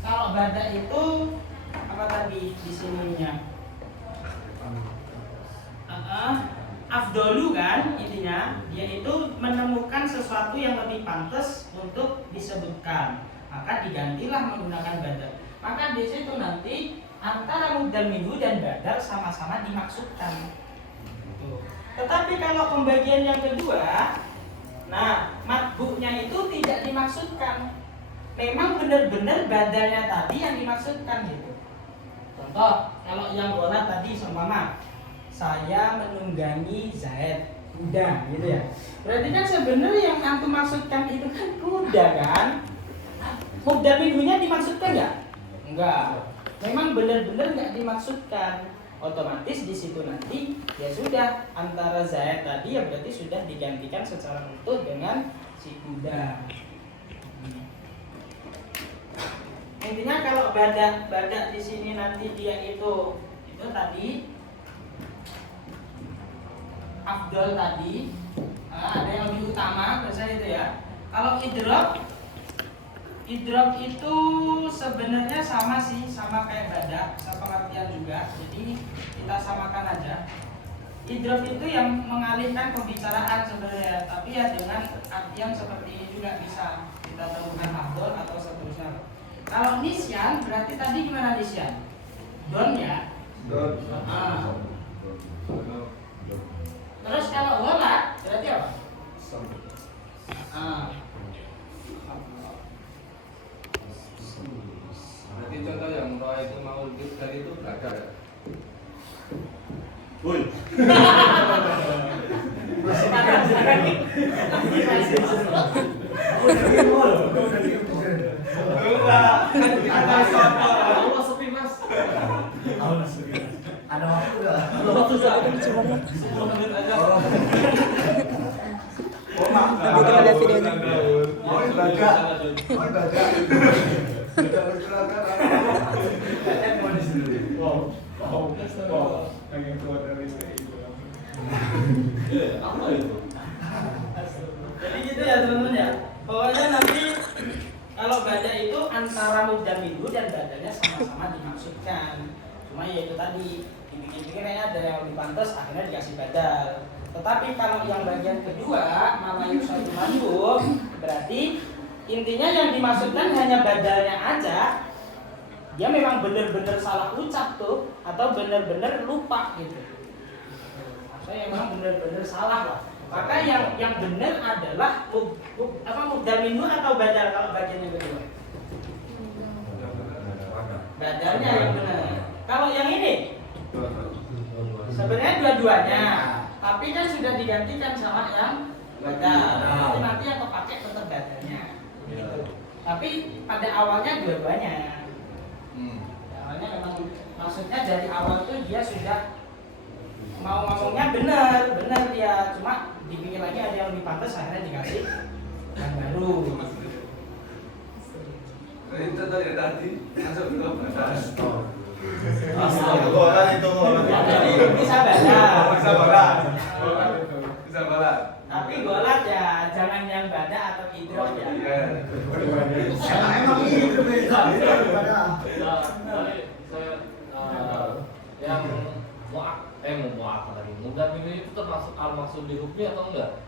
Kalau badak itu apa tadi di sininya? Afdolu kan intinya, dia itu menemukan sesuatu yang lebih pantas untuk disebutkan, maka digantilah menggunakan badal. Maka di situ nanti antara mubdal minhu dan badal sama-sama dimaksudkan. Tetapi kalau pembagian yang kedua, nah matbu'nya itu tidak dimaksudkan, memang benar-benar badalnya tadi yang dimaksudkan gitu. Contoh, kalau yang bola tadi seumpama saya menunggangi Zaid kuda gitu ya. Berarti kan sebenarnya yang antum maksudkan itu kan kuda kan? Mubdal minhunya dimaksudkan nggak? Enggak. Memang benar-benar nggak dimaksudkan. Otomatis di situ nanti ya sudah antara Zaid tadi ya berarti sudah digantikan secara utuh dengan si kuda. Intinya kalau badak di sini nanti dia itu tadi afdol tadi, ada yang lebih utama biasanya itu ya. Kalau idrok itu sebenarnya sama sih, sama kayak badak, sepengertian juga. Jadi kita samakan aja. Idrok itu yang mengalihkan pembicaraan sebenarnya, tapi ya dengan artian seperti ini juga bisa kita temukan afdol atau seterusnya. Kalau nisyan berarti tadi gimana nisyan? Don ya. Don. Terus kalau ghalat berarti apa? Berarti contoh yang roh itu mau tadi itu belakang ya? Woi. Ada waktu nggak? Oh, maaf. Nanti kita lihat videonya. Oh, baca. Oh, baca. Baca berkelakar. Pengen keluar dari itu. Apa itu? Jadi gitu ya teman-teman ya. Pokoknya nanti kalau baca itu antara mubdal minhu dan badalnya sama-sama dimaksudkan. Cuma ya itu tadi dipikir-pikir kayaknya ada yang lebih pantas akhirnya dikasih badal. Tetapi kalau yang bagian kedua mana yusadu manhum berarti intinya yang dimaksudkan hanya badalnya aja. Dia memang benar-benar salah ucap tuh atau benar-benar lupa gitu. Saya memang benar-benar salah lah. Maka yang benar adalah mubdal minhu atau badal kalau bagian yang kedua. Badalnya yang benar. Kalau yang ini sebenarnya dua-duanya, tapi kan sudah digantikan sama yang badal. Jadi nanti yang kepakai tetap badalnya. Gitu. Tapi pada awalnya dua-duanya. Awalnya memang maksudnya dari awal tuh dia sudah mau ngomongnya benar dia, cuma dipikir lagi ada yang lebih pantas akhirnya dikasih yang baru. Itu tadi masuk ke batas. Astaga, itu orang. Jadi bisa baca. Bisa balas. Tapi golat ya jangan yang baca atau idrok ya. Emang itu beda daripada. Ya, tadi saya yang muak lagi. Mubdal minhu itu termasuk al-maksud bi hukmi atau enggak?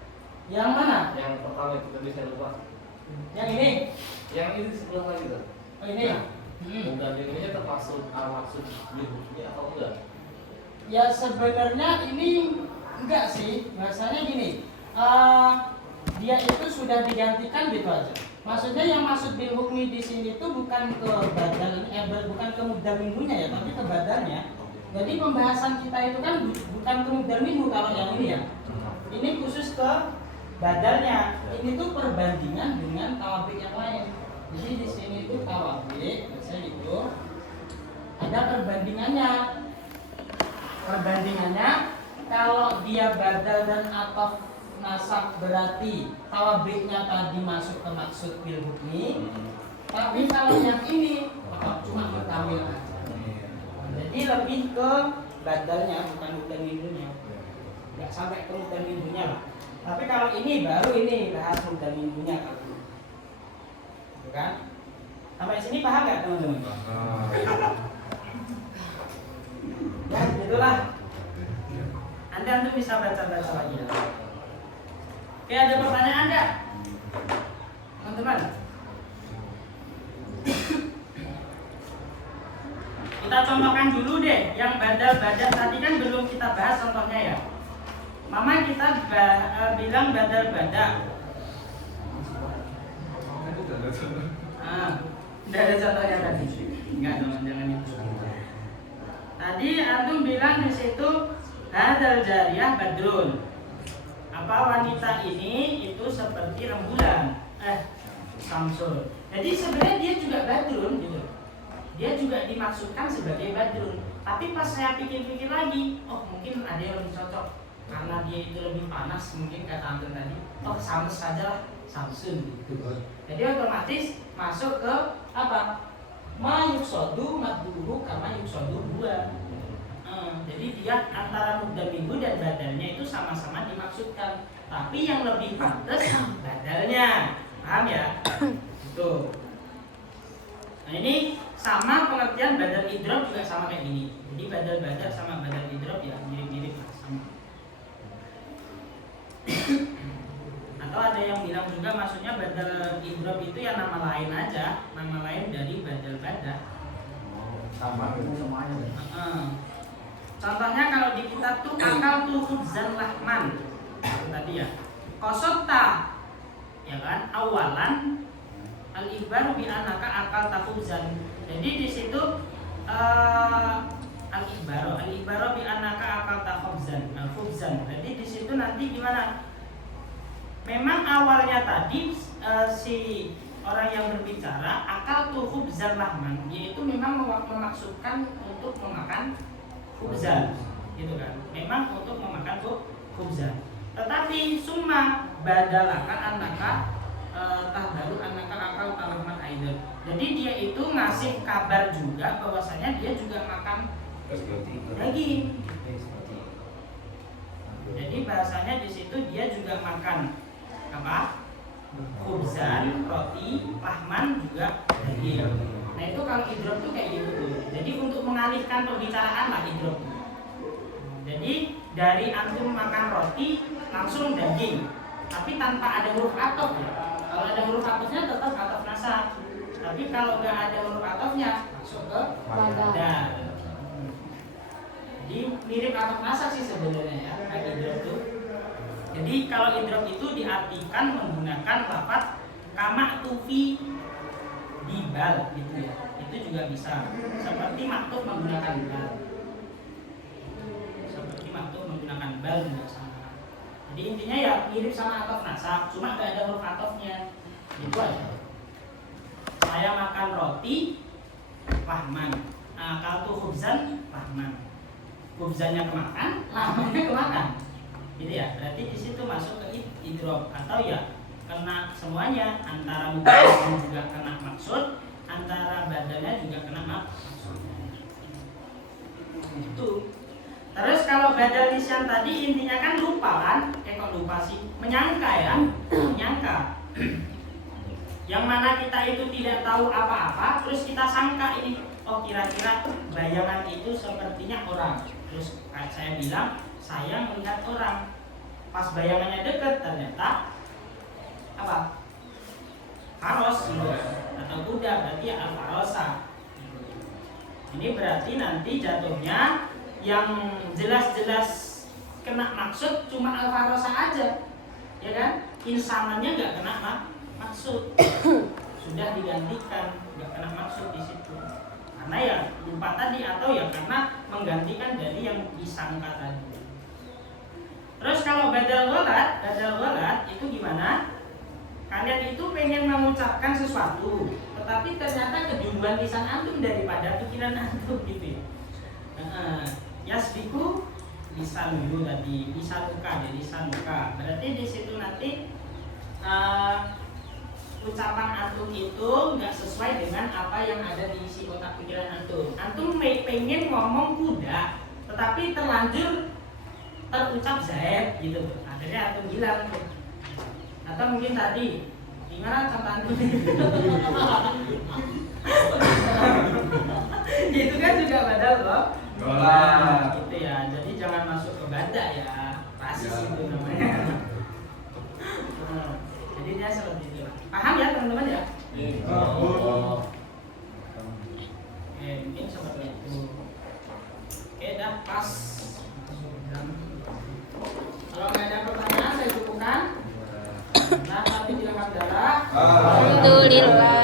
Yang mana? Yang pertama itu tadi saya lupa. Yang ini? Yang ini sebelah lagi tuh. Oh ini? Mubdal minhunya termasuk al-maksud bi hukmi atau enggak? Ya sebenarnya ini enggak sih. Bahasanya gini. Dia itu sudah digantikan gitu aja. Maksudnya yang maksud bil hukmi di sini itu bukan ke badal, bukan ke mubdal minhunya ya, tapi ke badalnya. Jadi pembahasan kita itu kan bukan ke mubdal minhu kalau yang ini ya. Ini khusus ke badalnya. Ini tuh perbandingan dengan tawabik yang lain. Jadi di sini itu tawabik, misalnya itu ada perbandingannya. Perbandingannya kalau dia badal dan ataf nasab berarti tawabiknya tadi masuk ke maksud bil hukmi. Tapi kalau yang ini cuma mutamil aja. Jadi lebih ke badalnya bukan mudaminunya. Nggak sampai ke mudaminunya lah. Tapi kalau ini baru ini bahas mudaminunya kalau ini. Gitu kan? Sampai sini paham nggak teman-teman? Ya, itulah. Anda bisa baca-baca lagi. Oke, ada pertanyaan nggak? Teman-teman? Kita contohkan dulu deh, yang badal-badal tadi kan belum kita bahas contohnya ya. Mama kita bilang badal-badal. Tidak ada contohnya tadi. Enggak dong, jangan itu. Tadi antum bilang di situ hadal jariyah badrun. Apa wanita ini itu seperti rembulan, samsul. Jadi sebenarnya dia juga badrun gitu. Dia juga dimaksudkan sebagai badrun. Tapi pas saya pikir-pikir lagi, oh mungkin ada yang lebih cocok karena dia itu lebih panas mungkin kata antum tadi. Oh sama saja lah, samsun gitu. Jadi otomatis masuk ke apa? Ma yuksodu madduhu kama yuksodu buah. Jadi dia antara mudamihu dan badalnya itu sama-sama dimaksudkan. Tapi yang lebih pantas badalnya. Paham ya? Tuh. Nah ini sama pengertian badal idrob juga sama kayak gini. Jadi badal-badal sama badal idrob ya mirip-mirip lah sama. Atau ada yang bilang juga maksudnya badal idrob itu ya nama lain aja, nama lain dari badal-badal. Sama semuanya. Contohnya kalau di kitab tuh akal tuh khubzan lahman tadi ya. Kosota ya kan awalan al-ikhbaru bi anaka akal takhubzan. Jadi di situ al-ikhbaru bi anaka akal takhubzan. Khubzan. Jadi di situ nanti gimana? Memang awalnya tadi si orang yang berbicara akal tuh khubzan lahman, yaitu memang memaksudkan untuk memakan khubzan, gitu kan? Memang untuk memakan khubzan. Tetapi summa badalakan anaka tahdaru anaka akal talahman aidan. Jadi dia itu ngasih kabar juga bahwasanya dia juga makan daging. Jadi bahasanya di situ dia juga makan apa? Khubzan, roti, lahman juga daging. Nah itu kalau idrop tuh kayak gitu tuh. Jadi untuk mengalihkan pembicaraan lah idrop. Jadi dari antum makan roti langsung daging, tapi tanpa ada huruf atof ya. Kalau ada huruf atofnya tetap atof nasab. Tapi kalau nggak ada huruf atofnya masuk ke badal. Jadi mirip atof nasab sih sebenarnya ya idrop tuh. Jadi kalau idrop itu diartikan menggunakan lafaz kama tufi dibal gitu ya. Itu juga bisa. Seperti maktub menggunakan bal. Seperti maktub menggunakan bal juga sama. Jadi intinya ya mirip sama atof nasab, cuma nggak ada huruf atofnya. Itu aja. Saya makan roti lahman. Kalau tuh khubzan lahman. Khubzannya kemakan, lahmannya kemakan. Gitu ya. Berarti di situ masuk ke idrop atau ya kena semuanya, antara mudahnya juga kena maksud, antara badannya juga kena maksud. Itu. Terus kalau badal nisyan tadi intinya kan lupa kan? Kok lupa sih? Menyangka ya, menyangka. Yang mana kita itu tidak tahu apa-apa, terus kita sangka ini, oh kira-kira bayangan itu sepertinya orang. Terus kayak saya bilang, saya melihat orang. Pas bayangannya dekat ternyata apa? Faros gitu. Atau kuda, berarti ya al-farosa. Ini berarti nanti jatuhnya yang jelas-jelas kena maksud cuma al-farosa aja, ya kan? Insanannya nggak kena maksud, sudah digantikan, nggak kena maksud di situ. Karena ya lupa tadi atau ya karena menggantikan dari yang disangka tadi. Terus kalau badal ghalat itu gimana? Kalian itu pengen mengucapkan sesuatu, tetapi ternyata keduluan lisan antum daripada pikiran antum gitu. Yasbiku isanuyu tadi, isanuka jadi sanuka. Berarti di situ nanti ucapan antum itu nggak sesuai dengan apa yang ada di isi otak pikiran antum. Antum pengen ngomong kuda, tetapi terlanjur terucap zaid gitu. Akhirnya antum bilang, atau mungkin tadi gimana contoh antum? Itu kan juga badal loh. Dolar. Gitu ya. Jadi jangan masuk ke bada ya. Rasis itu namanya. Jadi dia seperti itu. Paham ya teman-teman ya? Oh. Oke, mungkin seperti itu. Oke, dah pas. Kalau nggak ada pertanyaan saya cukupkan. Nah, tapi tidak darah. Alhamdulillah.